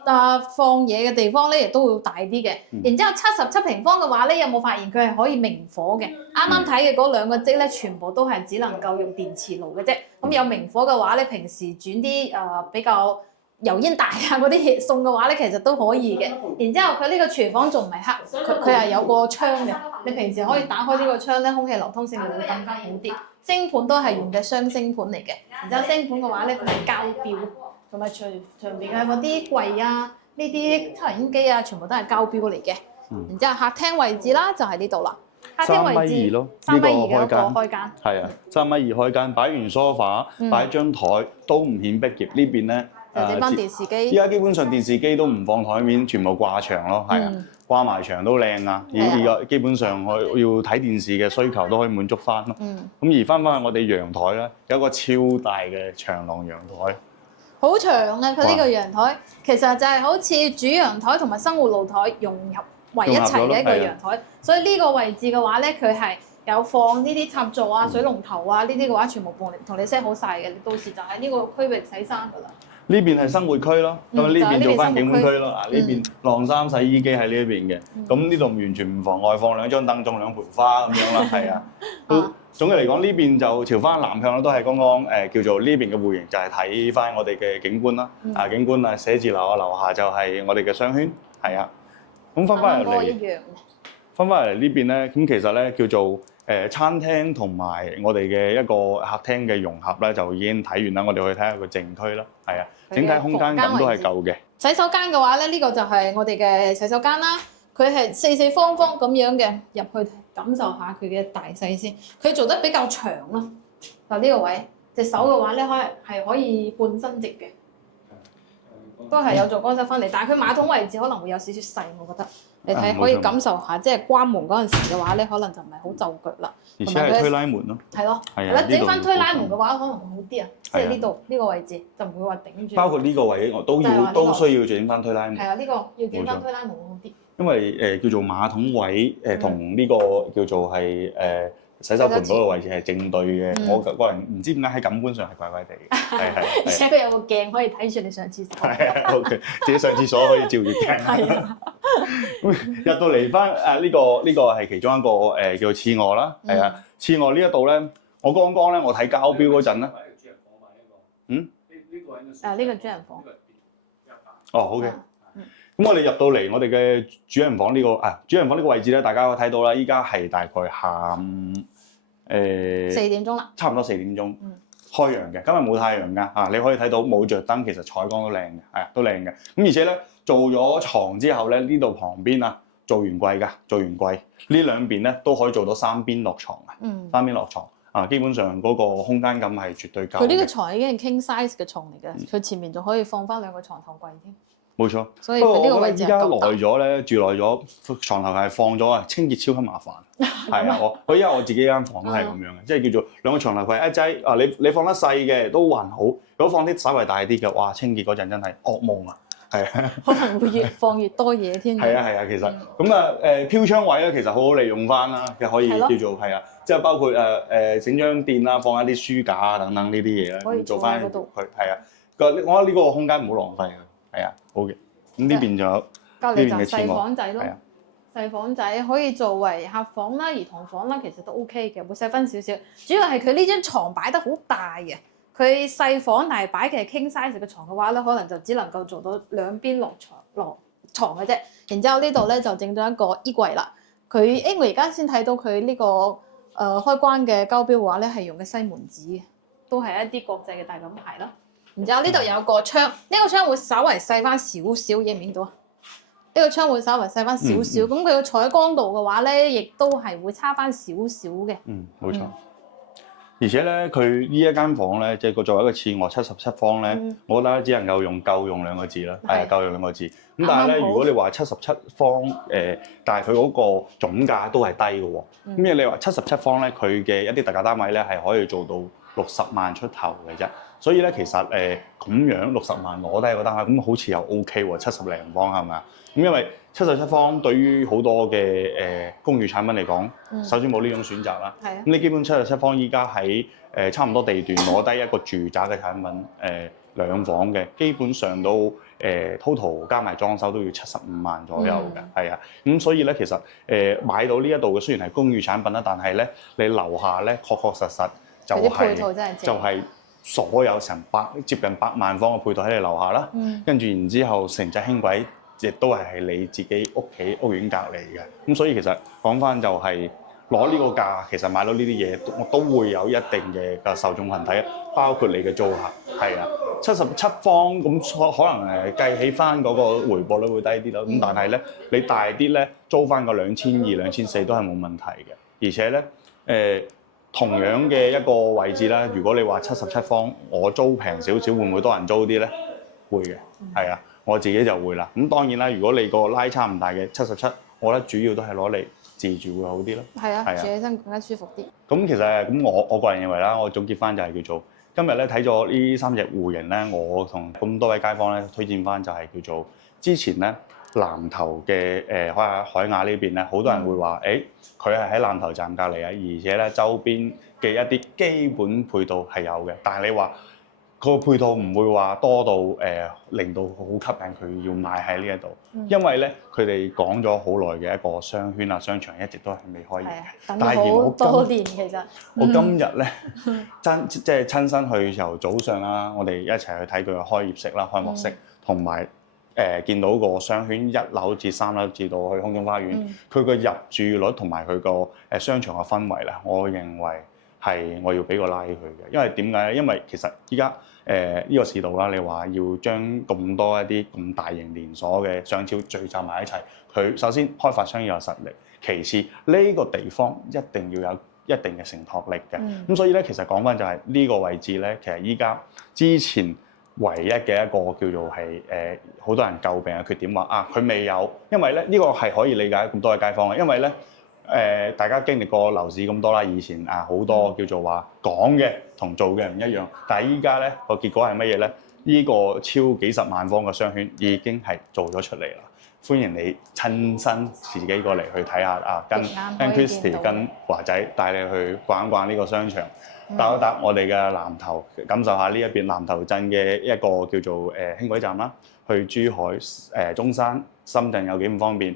啦，放嘢嘅地方咧，亦都會大啲嘅。然之後77平方嘅話咧，有冇發現佢係可以明火嘅？啱啱睇嘅嗰2個積咧，全部都係只能夠用電磁爐嘅啫。咁有明火嘅話咧，平時煮啲比較油煙大啊嗰啲餸嘅話咧，其實都可以嘅。然之後佢呢個廚房仲唔係黑，佢係有個窗嘅。你平時可以打開呢個窗咧，空氣流通性會更加好啲。星盤都係用嘅雙星盤嚟嘅，然之後星盤嘅話咧，佢係膠標，同埋牆邊嘅嗰啲櫃啊、呢啲抽油煙機啊，全部都係膠標嚟嘅。然之後客廳位置啦，就係呢度啦。客廳位置3.2咯，3.2嘅一個開間。係啊，3.2開間，擺完梳化，擺張台都唔顯逼仄。呢邊咧就整翻電視機。依家基本上電視機都唔放台面，全部掛牆咯，係啊，掛埋牆都靚啊！而家基本上我要睇電視嘅需求都可以滿足翻咯。咁而翻去我哋陽台咧，有一個超大嘅長廊陽台。好長啊！佢呢個陽台其實就係好似主陽台同埋生活露台融入為一齊嘅一個陽台，所以呢個位置嘅話咧，佢係有放呢啲插座啊、水龍頭啊呢啲嘅話，全部同你 set 好晒嘅。你到時就喺呢個區域洗衫㗎啦。呢邊係生活區咯，咁呢邊做翻景觀區咯。嗱，呢邊晾衫洗衣機喺呢一邊嘅，咁呢度完全唔妨礙放兩張凳種兩盆花咁樣啦，係啊。總嘅嚟講，呢邊就朝翻南向啦，都係剛剛叫做呢邊嘅戶型，就係睇翻我哋嘅景觀啦。景觀啊，寫字樓啊，樓下就係我哋嘅商圈，係啊。咁翻嚟呢邊咧，咁其實咧叫做餐廳同埋我哋嘅一個客廳嘅融合咧，就已經睇完啦。我哋去睇下個靜區啦，係啊，整體空間感都係夠嘅。洗手間嘅話咧，呢個就係我哋嘅洗手間啦。佢係四四方方咁樣嘅，入去感受下佢嘅大細先。佢做得比較長咯，嗱呢個位隻手嘅話咧，可以半身直嘅，都係有做乾濕分離。但係佢馬桶位置可能會有少少細，我覺得。你睇可以感受下，即係關門嗰陣時嘅話咧，可能就唔係好就腳啦。而且係推拉門咯。係咯，係啦，整翻推拉門嘅話，可能會好啲啊。即係呢度呢個位置就唔會話頂住。包括呢個位我都需要整翻推拉門。係啊，呢個要整翻推拉門會好啲。因為叫做馬桶位同呢個叫做係洗手盆嗰個位置係正對嘅。我個人唔知點解喺感官上係怪怪地嘅。係。而且佢有個鏡可以睇住你上廁所。係啊，OK，自己上廁所可以照住鏡。係啊。入到嚟翻呢個係其中一個叫次臥啦。係啊，次臥呢一度咧，我剛剛咧我睇交標嗰陣咧。呢個主人房。哦，好嘅。咁我哋入到嚟，我哋嘅主人房呢個位置咧，大家可以睇到啦。依家係大概下午4點鐘啦，差唔多4點鐘，開陽嘅。今日冇太陽㗎，你可以睇到冇着燈，其實採光都靚嘅，係啊，都靚嘅。咁而且咧做咗床之後咧，呢度旁邊啊做完櫃呢兩邊咧都可以做到三邊落床嘅，三邊落床啊，基本上嗰個空間感係絕對夠。佢呢個床已經係 king size 嘅床嚟嘅，佢前面仲可以放翻2個床頭櫃添。冇錯，所以佢呢個位置依家耐咗咧，住耐咗，床頭係放咗啊，清潔超級麻煩。係啊，我依家我自己間房都係咁樣嘅，即係叫做2個床頭櫃一擠啊，你放得細嘅都還好，如果放啲稍微大啲嘅，哇，清潔嗰陣真係噩夢啊！係啊，可能會越放越多嘢添。係啊，其實咁啊飄窗位咧，其實好好利用翻啦，嘅可以叫做係啊，即係包括整張墊啦，放一啲書架啊等等呢啲嘢咧，可以做翻佢係啊。我覺得呢個空間唔好浪費嘅。係啊，好嘅。咁呢邊仲有隔離就細房仔咯，細房仔可以作為客房啦、兒童房啦，其實都 OK 嘅，會細分少少。主要係佢呢張床擺得好大嘅，佢細房但係擺嘅係 king size 嘅床嘅話咧，可能就只能夠做到兩邊落床嘅啫。然之後呢度咧就整咗一個衣櫃啦。我而家先睇到佢呢個開關嘅交標嘅話咧，係用嘅西門子嘅，都係一啲國際嘅大品牌啦。然之後呢度有個窗，呢個窗會稍為細翻少少，影唔影到啊？呢個窗會稍微細翻少少，咁佢個採光度嘅話咧，亦都係會差翻少少嘅。冇錯。而且咧，佢呢一間房咧，即係佢作為一個次臥77方咧，我覺得只能夠用夠用2個字啦，係夠用2個字。咁但係咧，如果你話77方但係佢嗰個總價都係低嘅喎。咁你話77方咧，佢嘅一啲特價單位咧係可以做到60萬出頭嘅啫。所以咧，其實咁樣60萬攞低個單位，咁好似又 OK 喎，70零方係咪啊？咁因為77方對於好多嘅公寓產品嚟講，首先冇呢種選擇啦。係啊。咁你基本77方依家喺差唔多地段攞低一個住宅嘅產品，2房嘅，基本上都total 加埋裝修都要75萬左右嘅，係啊。咁所以咧，其實買到呢一度嘅雖然係公寓產品啦，但係咧你樓下咧確實就係所有接近100萬方嘅配套喺你樓下啦，跟住然之後城際輕軌亦都係你自己屋企屋苑隔離嘅，咁所以其實講翻就係攞呢個價，其實買到呢啲嘢，我都會有一定嘅受眾群體，包括你嘅租客，係啊，77方咁可能計起翻嗰個回報率會低啲咯，咁但係咧你大啲咧租翻個2200、2400都係冇問題嘅，而且咧同樣嘅一個位置啦，如果你話77方，我租平少少，會唔會多人租啲咧？會嘅，係啊，我自己就會啦。咁當然啦，如果你個拉差唔大嘅77，我覺得主要都係攞嚟自住會好啲咯。係啊，住起身更加舒服啲。咁其實咁我個人認為啦，我總結翻就係叫做今日咧睇咗呢3隻戶型咧，我同咁多位街坊咧推薦翻就係叫做之前咧南頭嘅海雅呢邊咧，好多人會話佢係喺南頭站隔離啊，而且咧周邊嘅一啲基本配套係有嘅，但係你話個配套唔會話多到令到好吸引佢要買喺呢一度，因為咧佢哋講咗好耐嘅一個商圈啊商場一直都係未開業嘅，等咗好多年其實。我今日咧即係親身去由早上啦，我哋一齊去睇佢嘅開業式啦、開幕式，同埋見到個商圈1樓至3樓至到去空中花園，佢個入住率同埋佢個商場嘅氛圍咧，我認為係我要俾個 like 佢嘅，因為點解咧？因為其實依家呢個市道啦，你話要將咁多一啲咁大型連鎖嘅商超聚集埋一齊，佢首先開發商要有實力，其次呢個地方一定要有一定嘅承托力嘅。咁所以咧，其實講翻就係呢個位置咧，其實依家之前唯一嘅一個叫做係好多人詬病嘅缺點話佢未有，因為咧呢個係可以理解咁多嘅街坊嘅，因為咧大家經歷過樓市咁多啦，以前好多叫做話講嘅同做嘅唔一樣，但係依家咧個結果係乜嘢咧？呢個超幾十萬方嘅商圈已經係做咗出嚟啦，歡迎你親身自己過嚟去睇下跟 Christy 跟華仔帶你去逛一逛呢個商場，搭一搭我哋嘅南頭，感受下呢一邊南頭鎮嘅一個叫做輕軌站啦，去珠海中山、深圳有幾咁方便，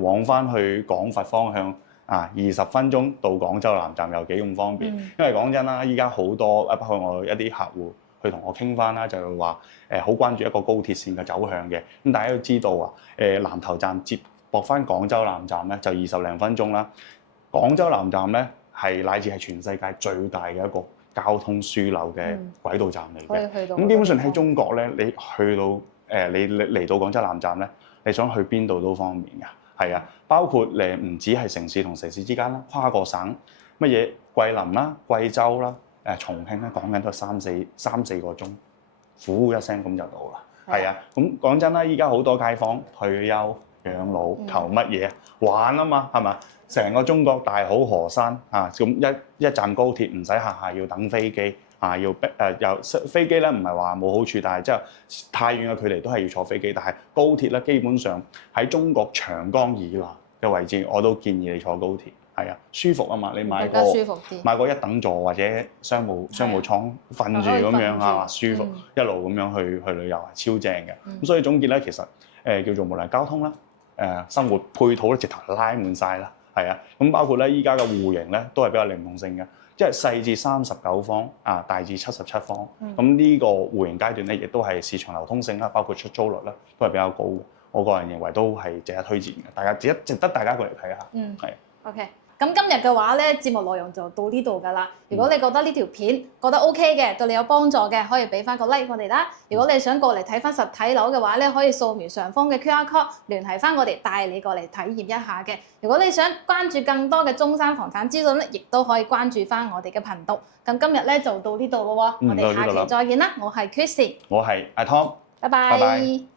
往翻去廣佛方向20分鐘到廣州南站有幾咁方便，因為講真啦，依家好多包括我一啲客戶去同我傾翻啦，就係話好關注一個高鐵線嘅走向嘅，咁大家都知道南頭站接駁翻廣州南站咧就20零分鐘啦，廣州南站咧係乃至係全世界最大嘅一個交通樞紐嘅軌道站嚟嘅，咁基本上喺中國咧，你去到你嚟到廣州南站咧，你想去邊度都方便㗎。係啊，包括唔止係城市同城市之間啦，跨個省乜嘢桂林啦、貴州啦、重慶咧，講緊都係三四個鐘，呼一聲咁就到啦。係啊，咁講真啦，依家好多街坊退休養老求乜嘢玩啊嘛，係嘛？成個中國大好河山咁一站高鐵唔使下下要等飛機要又飛機咧唔係話冇好處，但係即係太遠嘅距離都係要坐飛機。但係高鐵咧基本上喺中國長江以南嘅位置，我都建議你坐高鐵。係啊，舒服啊嘛，你買個一等座或者商務艙瞓住咁樣舒服，一路咁樣去旅遊超正嘅。咁所以總結咧，其實叫做無論交通啦，生活配套咧直頭拉滿晒啦。係啊，咁包括咧依家嘅戶型咧都係比較靈動性嘅，即係細至39方大至77方。咁呢個戶型階段咧，亦都係市場流通性啦，包括出租率啦，都係比較高嘅。我個人認為都係值得推薦嘅，大家值得大家過嚟睇下。係。OK。咁今日嘅話咧，節目內容就到呢度㗎啦。如果你覺得呢條片覺得 OK 嘅，對你有幫助嘅，可以俾翻個 like 我哋啦。如果你想過嚟睇翻實體樓嘅話咧，可以掃描上方嘅 QR code 聯繫翻我哋，帶你過嚟體驗一下嘅。如果你想關注更多嘅中山房產資訊咧，亦都可以關注翻我哋嘅頻道。咁今日咧就到呢度咯喎，我哋下期再見啦。我係 Christy， 我係阿 Tom，拜拜。拜拜。